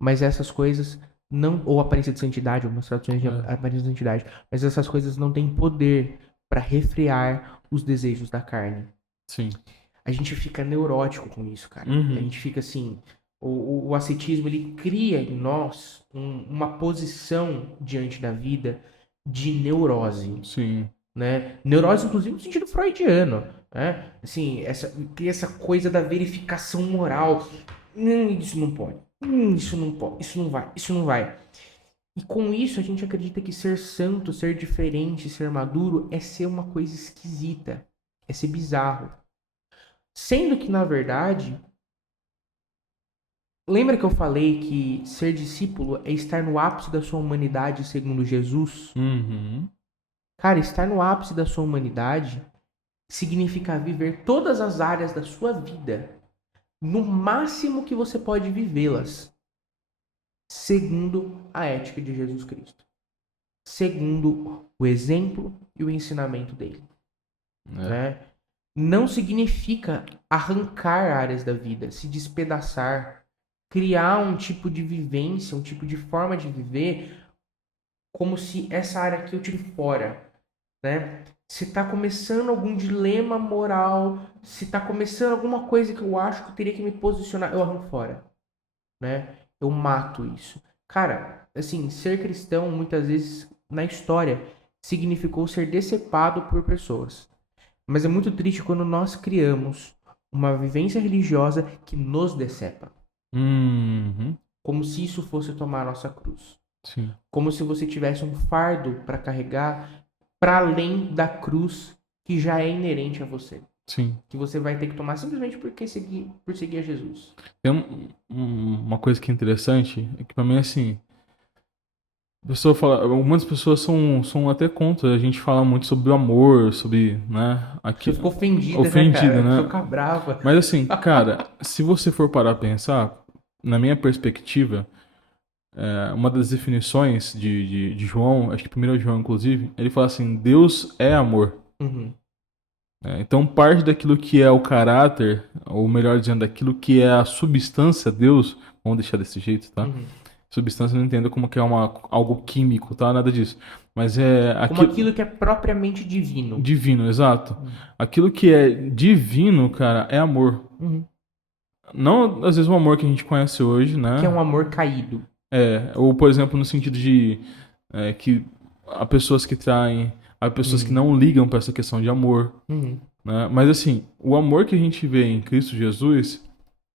mas essas coisas não, ou aparência de santidade, algumas traduções de é, aparência de santidade, mas essas coisas não têm poder para refrear os desejos da carne. sim. A gente fica neurótico com isso, cara. A Uhum, gente fica assim. O ascetismo ele cria em nós uma posição diante da vida de neurose, sim. né? Neurose, inclusive, no sentido freudiano, né? Assim, cria essa coisa da verificação moral. Isso não pode. Isso não pode. Isso não vai. Isso não vai. E com isso a gente acredita que ser santo, ser diferente, ser maduro é ser uma coisa esquisita, é ser bizarro. Sendo que, na verdade, lembra que eu falei que ser discípulo é estar no ápice da sua humanidade segundo Jesus? Uhum, Cara, estar no ápice da sua humanidade significa viver todas as áreas da sua vida no máximo que você pode vivê-las, segundo a ética de Jesus Cristo, segundo o exemplo e o ensinamento dele, é, né? Não significa arrancar áreas da vida, se despedaçar, criar um tipo de vivência, um tipo de forma de viver, como se essa área aqui eu tire fora, né? Se tá começando algum dilema moral, se tá começando alguma coisa que eu acho que eu teria que me posicionar, eu arranco fora, né? Eu mato isso. Cara, assim, ser cristão muitas vezes na história significou ser decepado por pessoas. Mas é muito triste quando nós criamos uma vivência religiosa que nos decepa. Uhum. Como se isso fosse tomar a nossa cruz. Sim. Como se você tivesse um fardo para carregar para além da cruz que já é inerente a você. Sim. Que você vai ter que tomar simplesmente por seguir a Jesus. Tem uma coisa que é interessante, é que pra mim, assim, a pessoa fala, algumas pessoas são até contra a gente falar muito sobre o amor, sobre, né, A pessoa ficou ofendida, né, ofendida, cara? A pessoa né? fica brava. Mas assim, cara, se você for parar a pensar, na minha perspectiva, uma das definições de João, acho que primeiro João, inclusive, ele fala assim, Deus é amor. Uhum. Então, parte daquilo que é o caráter, ou melhor dizendo, daquilo que é a substância Deus, vamos deixar desse jeito, tá? Uhum. Substância não entendo como que é algo químico, tá? Nada disso. Mas é Como aquilo que é propriamente divino. divino, exato. Aquilo que é divino, cara, é amor. Uhum. Não, às vezes, o amor que a gente conhece hoje, Que é né? um amor caído. Ou, por exemplo, no sentido de que há pessoas que traem, há pessoas que não ligam para essa questão de amor, Uhum. né? Mas assim, o amor que a gente vê em Cristo Jesus,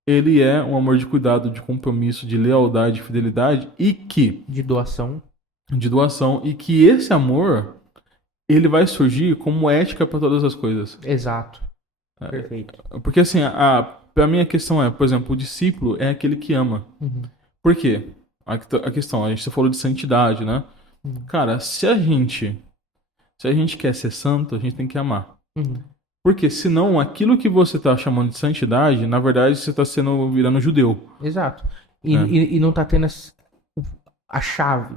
ele é um amor de cuidado, de compromisso, de lealdade, de fidelidade De doação. de doação, e que esse amor ele vai surgir como ética para todas as coisas. Exato. Perfeito. Porque assim, para mim a questão é, por exemplo, o discípulo é aquele que ama. Uhum. Por quê? A questão, a gente falou de santidade, né? Uhum. Cara, se a gente quer ser santo, a gente tem que amar. Uhum. Porque senão aquilo que você está chamando de santidade, na verdade você está virando judeu. Exato. Né? E não tá tendo a chave.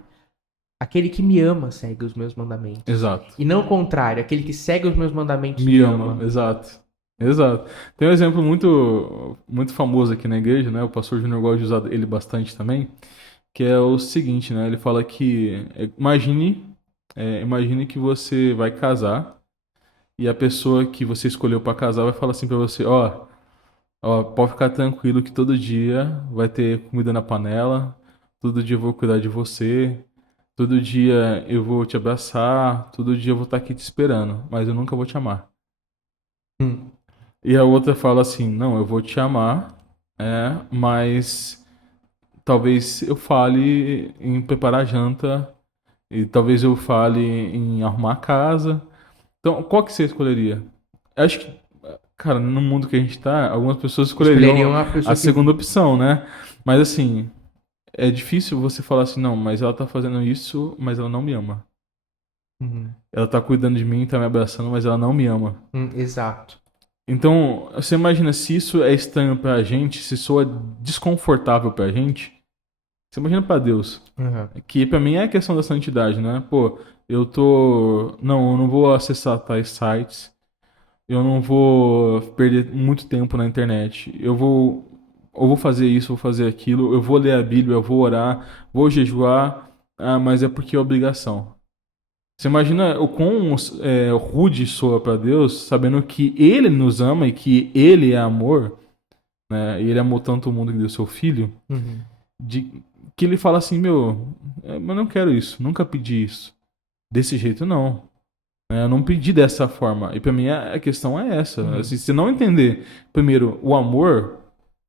Aquele que me ama segue os meus mandamentos. Exato. E não o contrário. Aquele que segue os meus mandamentos Me ama. Exato. Exato. Tem um exemplo muito, muito famoso aqui na igreja, né? O pastor Júnior gosta de usar ele bastante também, que é o seguinte, né? Ele fala que imagine que você vai casar e a pessoa que você escolheu para casar vai falar assim para você, ó, pode ficar tranquilo que todo dia vai ter comida na panela, todo dia eu vou cuidar de você, todo dia eu vou te abraçar, todo dia eu vou estar aqui te esperando, mas eu nunca vou te amar. Hum. E a outra fala assim, não, eu vou te amar, mas talvez eu fale em preparar janta e talvez eu fale em arrumar a casa. Então, qual que você escolheria? Acho que, cara, no mundo que a gente tá, algumas pessoas Escolheriam escolheriam a a pessoa que... segunda opção, né? Mas assim, é difícil você falar assim, não, mas ela tá fazendo isso, mas ela não me ama. Uhum. Ela tá cuidando de mim, tá me abraçando, mas ela não me ama. Exato. Então, você imagina se isso é estranho pra gente, se soa desconfortável pra gente, você imagina pra Deus. Uhum. Que pra mim é a questão da santidade, né? Pô, eu não vou acessar tais sites, eu não vou perder muito tempo na internet. Eu vou fazer isso, vou fazer aquilo, eu vou ler a Bíblia, eu vou orar, vou jejuar, mas é porque é obrigação. Você imagina o quão rude soa pra Deus, sabendo que Ele nos ama e que Ele é amor, né? E Ele amou tanto o mundo que deu seu Filho, Uhum. de, que Ele fala assim, mas não quero isso, nunca pedi isso. Desse jeito não. Eu não pedi dessa forma. E pra mim a questão é essa. Uhum. Se você não entender, primeiro, o amor,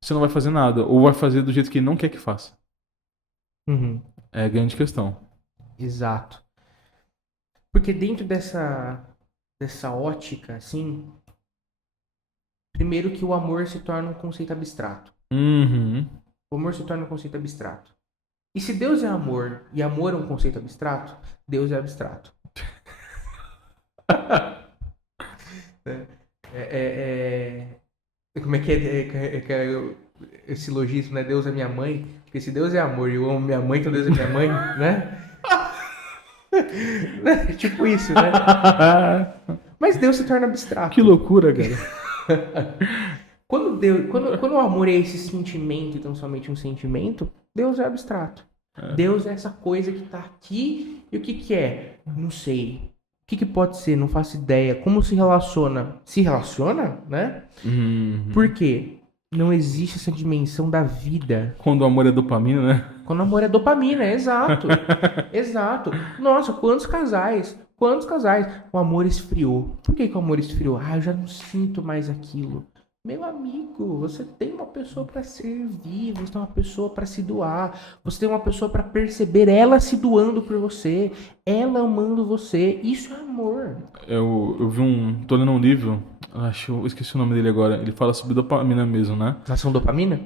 você não vai fazer nada. Ou vai fazer do jeito que ele não quer que faça. Uhum. É a grande questão. Exato. Porque dentro dessa ótica, assim, primeiro que o amor se torna um conceito abstrato. Uhum. O amor se torna um conceito abstrato. E se Deus é amor e amor é um conceito abstrato, Deus é abstrato. Como é que é esse logismo, né? Deus é minha mãe. Porque se Deus é amor e eu amo minha mãe, então Deus é minha mãe, né? Tipo isso, né? Mas Deus se torna abstrato. Que loucura, cara. Quando o amor é esse sentimento e tão somente um sentimento, Deus é abstrato. Deus é essa coisa que tá aqui e o que que é? Não sei. O que que pode ser? Não faço ideia. Como se relaciona? Se relaciona, né? Uhum. Por quê? Não existe essa dimensão da vida. Quando o amor é dopamina, né? Quando o amor é dopamina, exato. Exato. Nossa, quantos casais? Quantos casais? O amor esfriou. Por que que o amor esfriou? Ah, eu já não sinto mais aquilo. Meu amigo, você tem uma pessoa para servir, você tem uma pessoa para se doar, você tem uma pessoa para perceber ela se doando por você, ela amando você. Isso é amor. Eu vi tô lendo um livro, eu esqueci o nome dele agora. Ele fala sobre dopamina mesmo, né? Nação dopamina?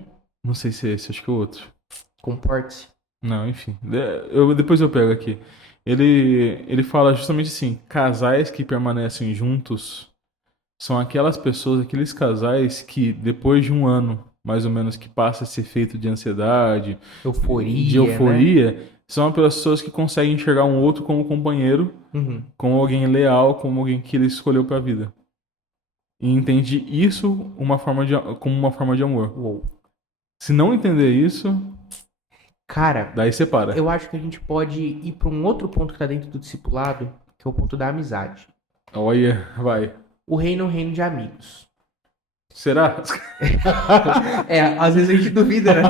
Não sei se é esse, acho que é outro. Comporte-se. Não, enfim. Depois eu pego aqui. Ele fala justamente assim: casais que permanecem juntos são aquelas pessoas, aqueles casais que depois de um ano, mais ou menos, que passa esse efeito de ansiedade, de Euforia, né? euforia, são pessoas que conseguem enxergar um outro como companheiro, Uhum. como alguém leal, como alguém que ele escolheu pra vida. E entende isso como uma forma de amor. Uou. Se não entender isso, Cara, daí separa. eu acho que a gente pode ir para um outro ponto que está dentro do discipulado, que é o ponto da amizade. Olha, vai. O reino é um reino de amigos. Será? É, às vezes a gente duvida, né?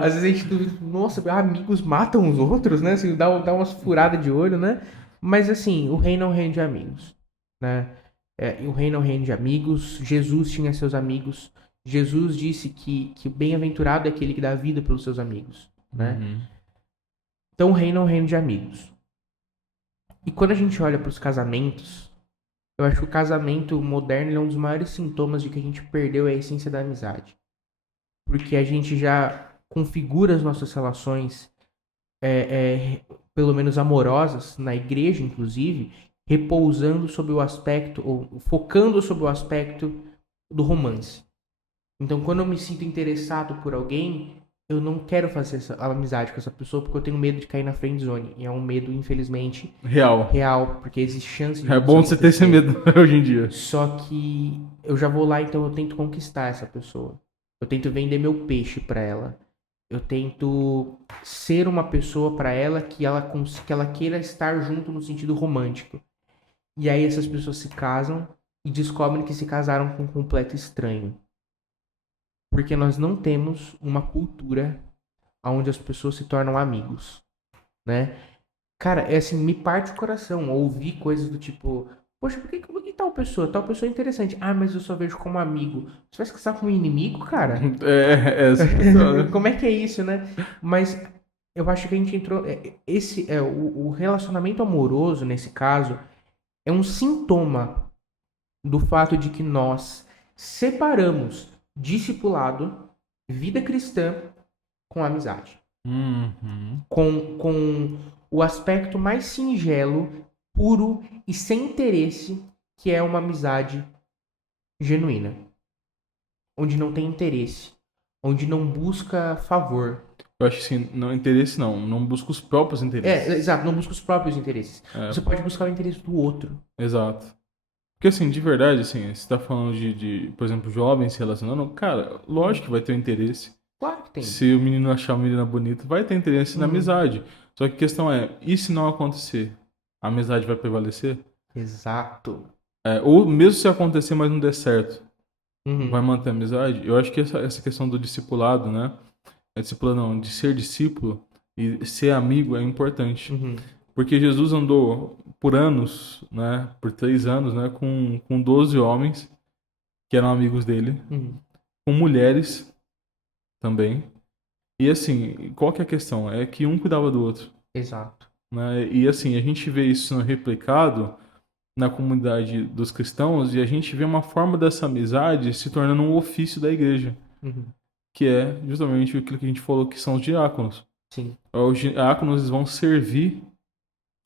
Às vezes a gente duvida, nossa, amigos matam os outros, né? Assim, dá umas furadas de olho, né? Mas assim, o reino é um reino de amigos, né? E o reino é um reino de amigos. Jesus tinha seus amigos. Jesus disse que bem-aventurado é aquele que dá vida pelos seus amigos, né? Uhum. Então o reino é um reino de amigos. E quando a gente olha para os casamentos, eu acho que o casamento moderno é um dos maiores sintomas de que a gente perdeu a essência da amizade. Porque a gente já configura as nossas relações, pelo menos amorosas, na igreja inclusive, repousando sobre o aspecto, ou focando sobre o aspecto do romance. Então, quando eu me sinto interessado por alguém, eu não quero fazer essa amizade com essa pessoa porque eu tenho medo de cair na friend zone. E é um medo, infelizmente, Real. real, porque existe chance de É isso bom você ter esse acontecer. medo hoje em dia. Só que eu já vou lá, então eu tento conquistar essa pessoa. Eu tento vender meu peixe pra ela. Eu tento ser uma pessoa pra ela que ela queira estar junto no sentido romântico. E aí essas pessoas se casam e descobrem que se casaram com um completo estranho. Porque nós não temos uma cultura onde as pessoas se tornam amigos, né? Cara, é assim, me parte o coração ouvir coisas do tipo, poxa, por que tal pessoa? Tal pessoa é interessante. Ah, mas eu só vejo como amigo. Você vai se casar com um inimigo, cara? É essa questão, né? Como é que é isso, né? Mas eu acho que a gente entrou. O relacionamento amoroso, nesse caso, é um sintoma do fato de que nós separamos discipulado, vida cristã, com amizade. Uhum. Com o aspecto mais singelo, puro e sem interesse, que é uma amizade genuína. Onde não tem interesse. Onde não busca favor. Eu acho assim, não interesse não busca os próprios interesses. Exato, não busca os próprios interesses. É, Você pode buscar o interesse do outro. exato. Porque assim, de verdade, assim, você tá falando por exemplo, jovens se relacionando, cara, lógico que vai ter um interesse. Claro que tem. Se o menino achar a menina bonita, vai ter interesse na amizade. Só que a questão é, e se não acontecer? A amizade vai prevalecer? Exato. Ou mesmo se acontecer, mas não der certo, vai Uhum. manter a amizade? Eu acho que essa questão do discipulado, né? Discipulado não, de ser discípulo e ser amigo é importante. Uhum. Porque Jesus andou por anos, né? Por 3 anos, né? Com 12 homens que eram amigos dele, Uhum. com mulheres também. E assim, qual que é a questão? É que um cuidava do outro, Exato. né? E assim, a gente vê isso sendo replicado na comunidade dos cristãos e a gente vê uma forma dessa amizade se tornando um ofício da igreja, Uhum. que é justamente aquilo que a gente falou que são os diáconos. Sim. Os diáconos eles vão servir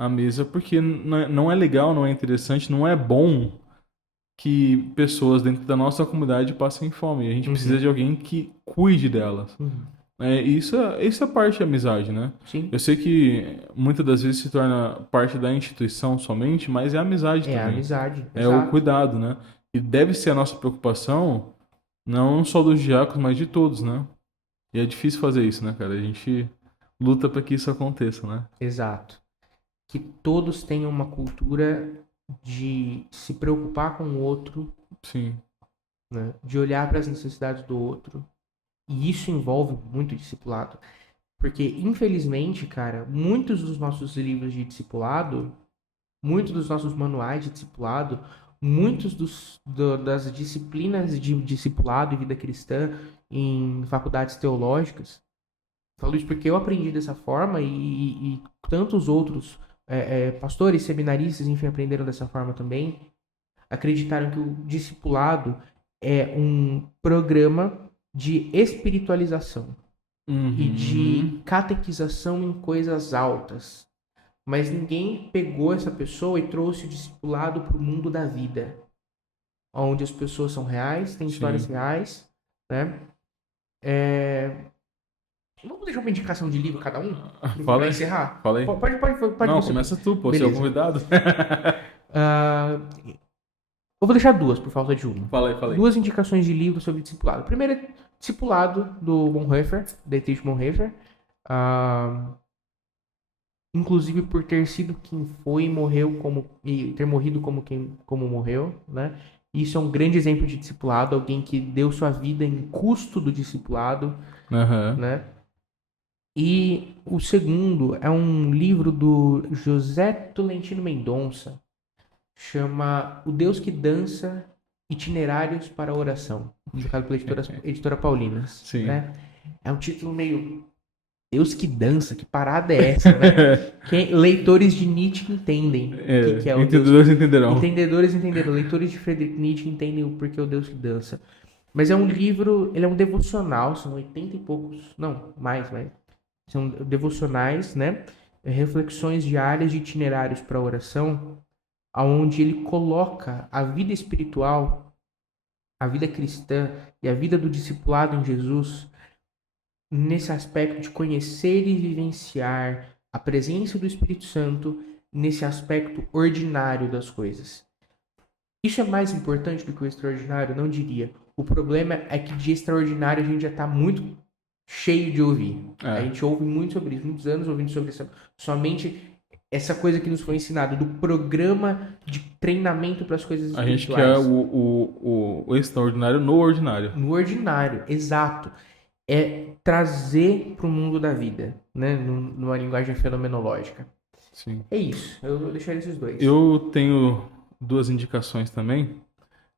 a mesa porque não é legal, não é interessante, não é bom que pessoas dentro da nossa comunidade passem fome. A gente precisa Uhum. de alguém que cuide delas. Uhum. Isso é parte da amizade, né? Sim. Eu sei que muitas das vezes se torna parte da instituição somente, mas é a amizade É a também. amizade. É o Exato. cuidado, né? E deve ser a nossa preocupação Não só dos diáconos, mas de todos, né? E é difícil fazer isso, né, cara? A gente luta para que isso aconteça, né? Exato. Que todos tenham uma cultura de se preocupar com o outro, Sim. né? De olhar para as necessidades do outro. E isso envolve muito discipulado. Porque, infelizmente, cara, muitos dos nossos livros de discipulado, muitos dos nossos manuais de discipulado, muitos das disciplinas de discipulado e vida cristã em faculdades teológicas, falo isso porque eu aprendi dessa forma e tantos outros pastores, seminaristas, enfim, aprenderam dessa forma também, acreditaram que o discipulado é um programa de espiritualização e de Uhum. catequização em coisas altas. Mas ninguém pegou essa pessoa e trouxe o discipulado para o mundo da vida, onde as pessoas são reais, têm histórias Sim. reais, né? É, Vamos deixar uma indicação de livro cada um Fala para aí. encerrar? Fala aí. Pode Não, você. começa tu, pô. Você é o Beleza. convidado. Ah, eu vou deixar duas por falta de uma. Fala aí, fala aí. Duas indicações de livro sobre discipulado. Primeiro é Discipulado do Bonhoeffer, Dietrich Bonhoeffer. Ah, inclusive por ter sido quem foi e morreu e ter morrido como morreu, né? Isso é um grande exemplo de discipulado, alguém que deu sua vida em custo do discipulado, Aham. né? E o segundo é um livro do José Tolentino Mendonça, chama O Deus que Dança, Itinerários para a Oração, publicado pela editora Paulinas, Sim. né? É um título meio Deus que dança, que parada é essa, né? Leitores de Nietzsche entendem o que é o Deus. Entendedores entenderão. Entendedores entenderam. Leitores de Friedrich Nietzsche entendem o porquê o Deus que dança. Mas é um livro, ele é um devocional, são 80 e poucos, não, mais. São devocionais, né? Reflexões diárias de itinerários para a oração, aonde ele coloca a vida espiritual, a vida cristã e a vida do discipulado em Jesus nesse aspecto de conhecer e vivenciar a presença do Espírito Santo nesse aspecto ordinário das coisas. Isso é mais importante do que o extraordinário? Não diria. O problema é que de extraordinário a gente já está muito cheio de ouvir. A É. gente ouve muito sobre isso, muitos anos ouvindo sobre isso. Somente essa coisa que nos foi ensinada do programa de treinamento para as coisas A gente quer espirituais. o extraordinário no ordinário. No ordinário, exato. É trazer para o mundo da vida, né? Numa linguagem fenomenológica. Sim. É isso. Eu vou deixar esses dois. Eu tenho duas indicações também,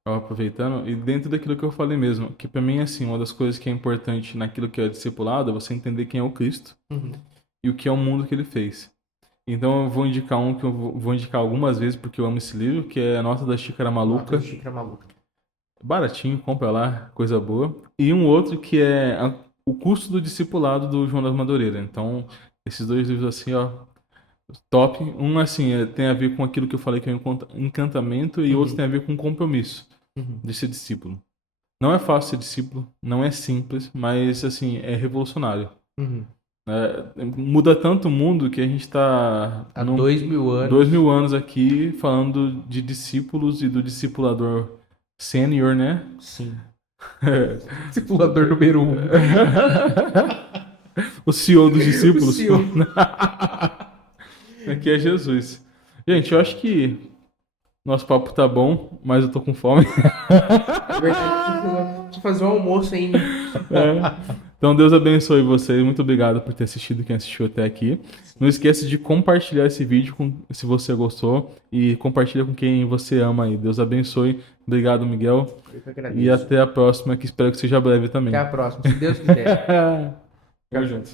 aproveitando, e dentro daquilo que eu falei mesmo, que pra mim, assim, uma das coisas que é importante naquilo que é discipulado é você entender quem é o Cristo Uhum. e o que é o mundo que ele fez. Então eu vou indicar um que eu vou indicar algumas vezes porque eu amo esse livro, que é A Nota da Xícara Nota Maluca. de xícara maluca. Baratinho, compra lá, coisa boa. E um outro que é O Custo do Discipulado, do João das Madureira. Então, esses dois livros assim, ó, top. Um, assim, tem a ver com aquilo que eu falei que é o encantamento, e outro Uhum. tem a ver com compromisso Uhum. de ser discípulo. Não é fácil ser discípulo, não é simples, mas, assim, é revolucionário. Uhum. Muda tanto o mundo que a gente está Há 2000 anos. 2000 anos aqui falando de discípulos e do discipulador sênior, né? Sim. Discipulador número 1. O CEO dos O discípulos. senhor. Aqui é Jesus. Gente, eu acho que nosso papo tá bom, mas eu tô com fome. É verdade, preciso fazer um almoço ainda. Então Deus abençoe vocês. Muito obrigado por ter assistido, quem assistiu até aqui. Não esqueça de compartilhar esse vídeo se você gostou e compartilha com quem você ama aí. Deus abençoe. Obrigado, Miguel. Eu que E agradeço. até a próxima, que espero que seja breve também. Até a próxima, se Deus quiser. Tamo junto.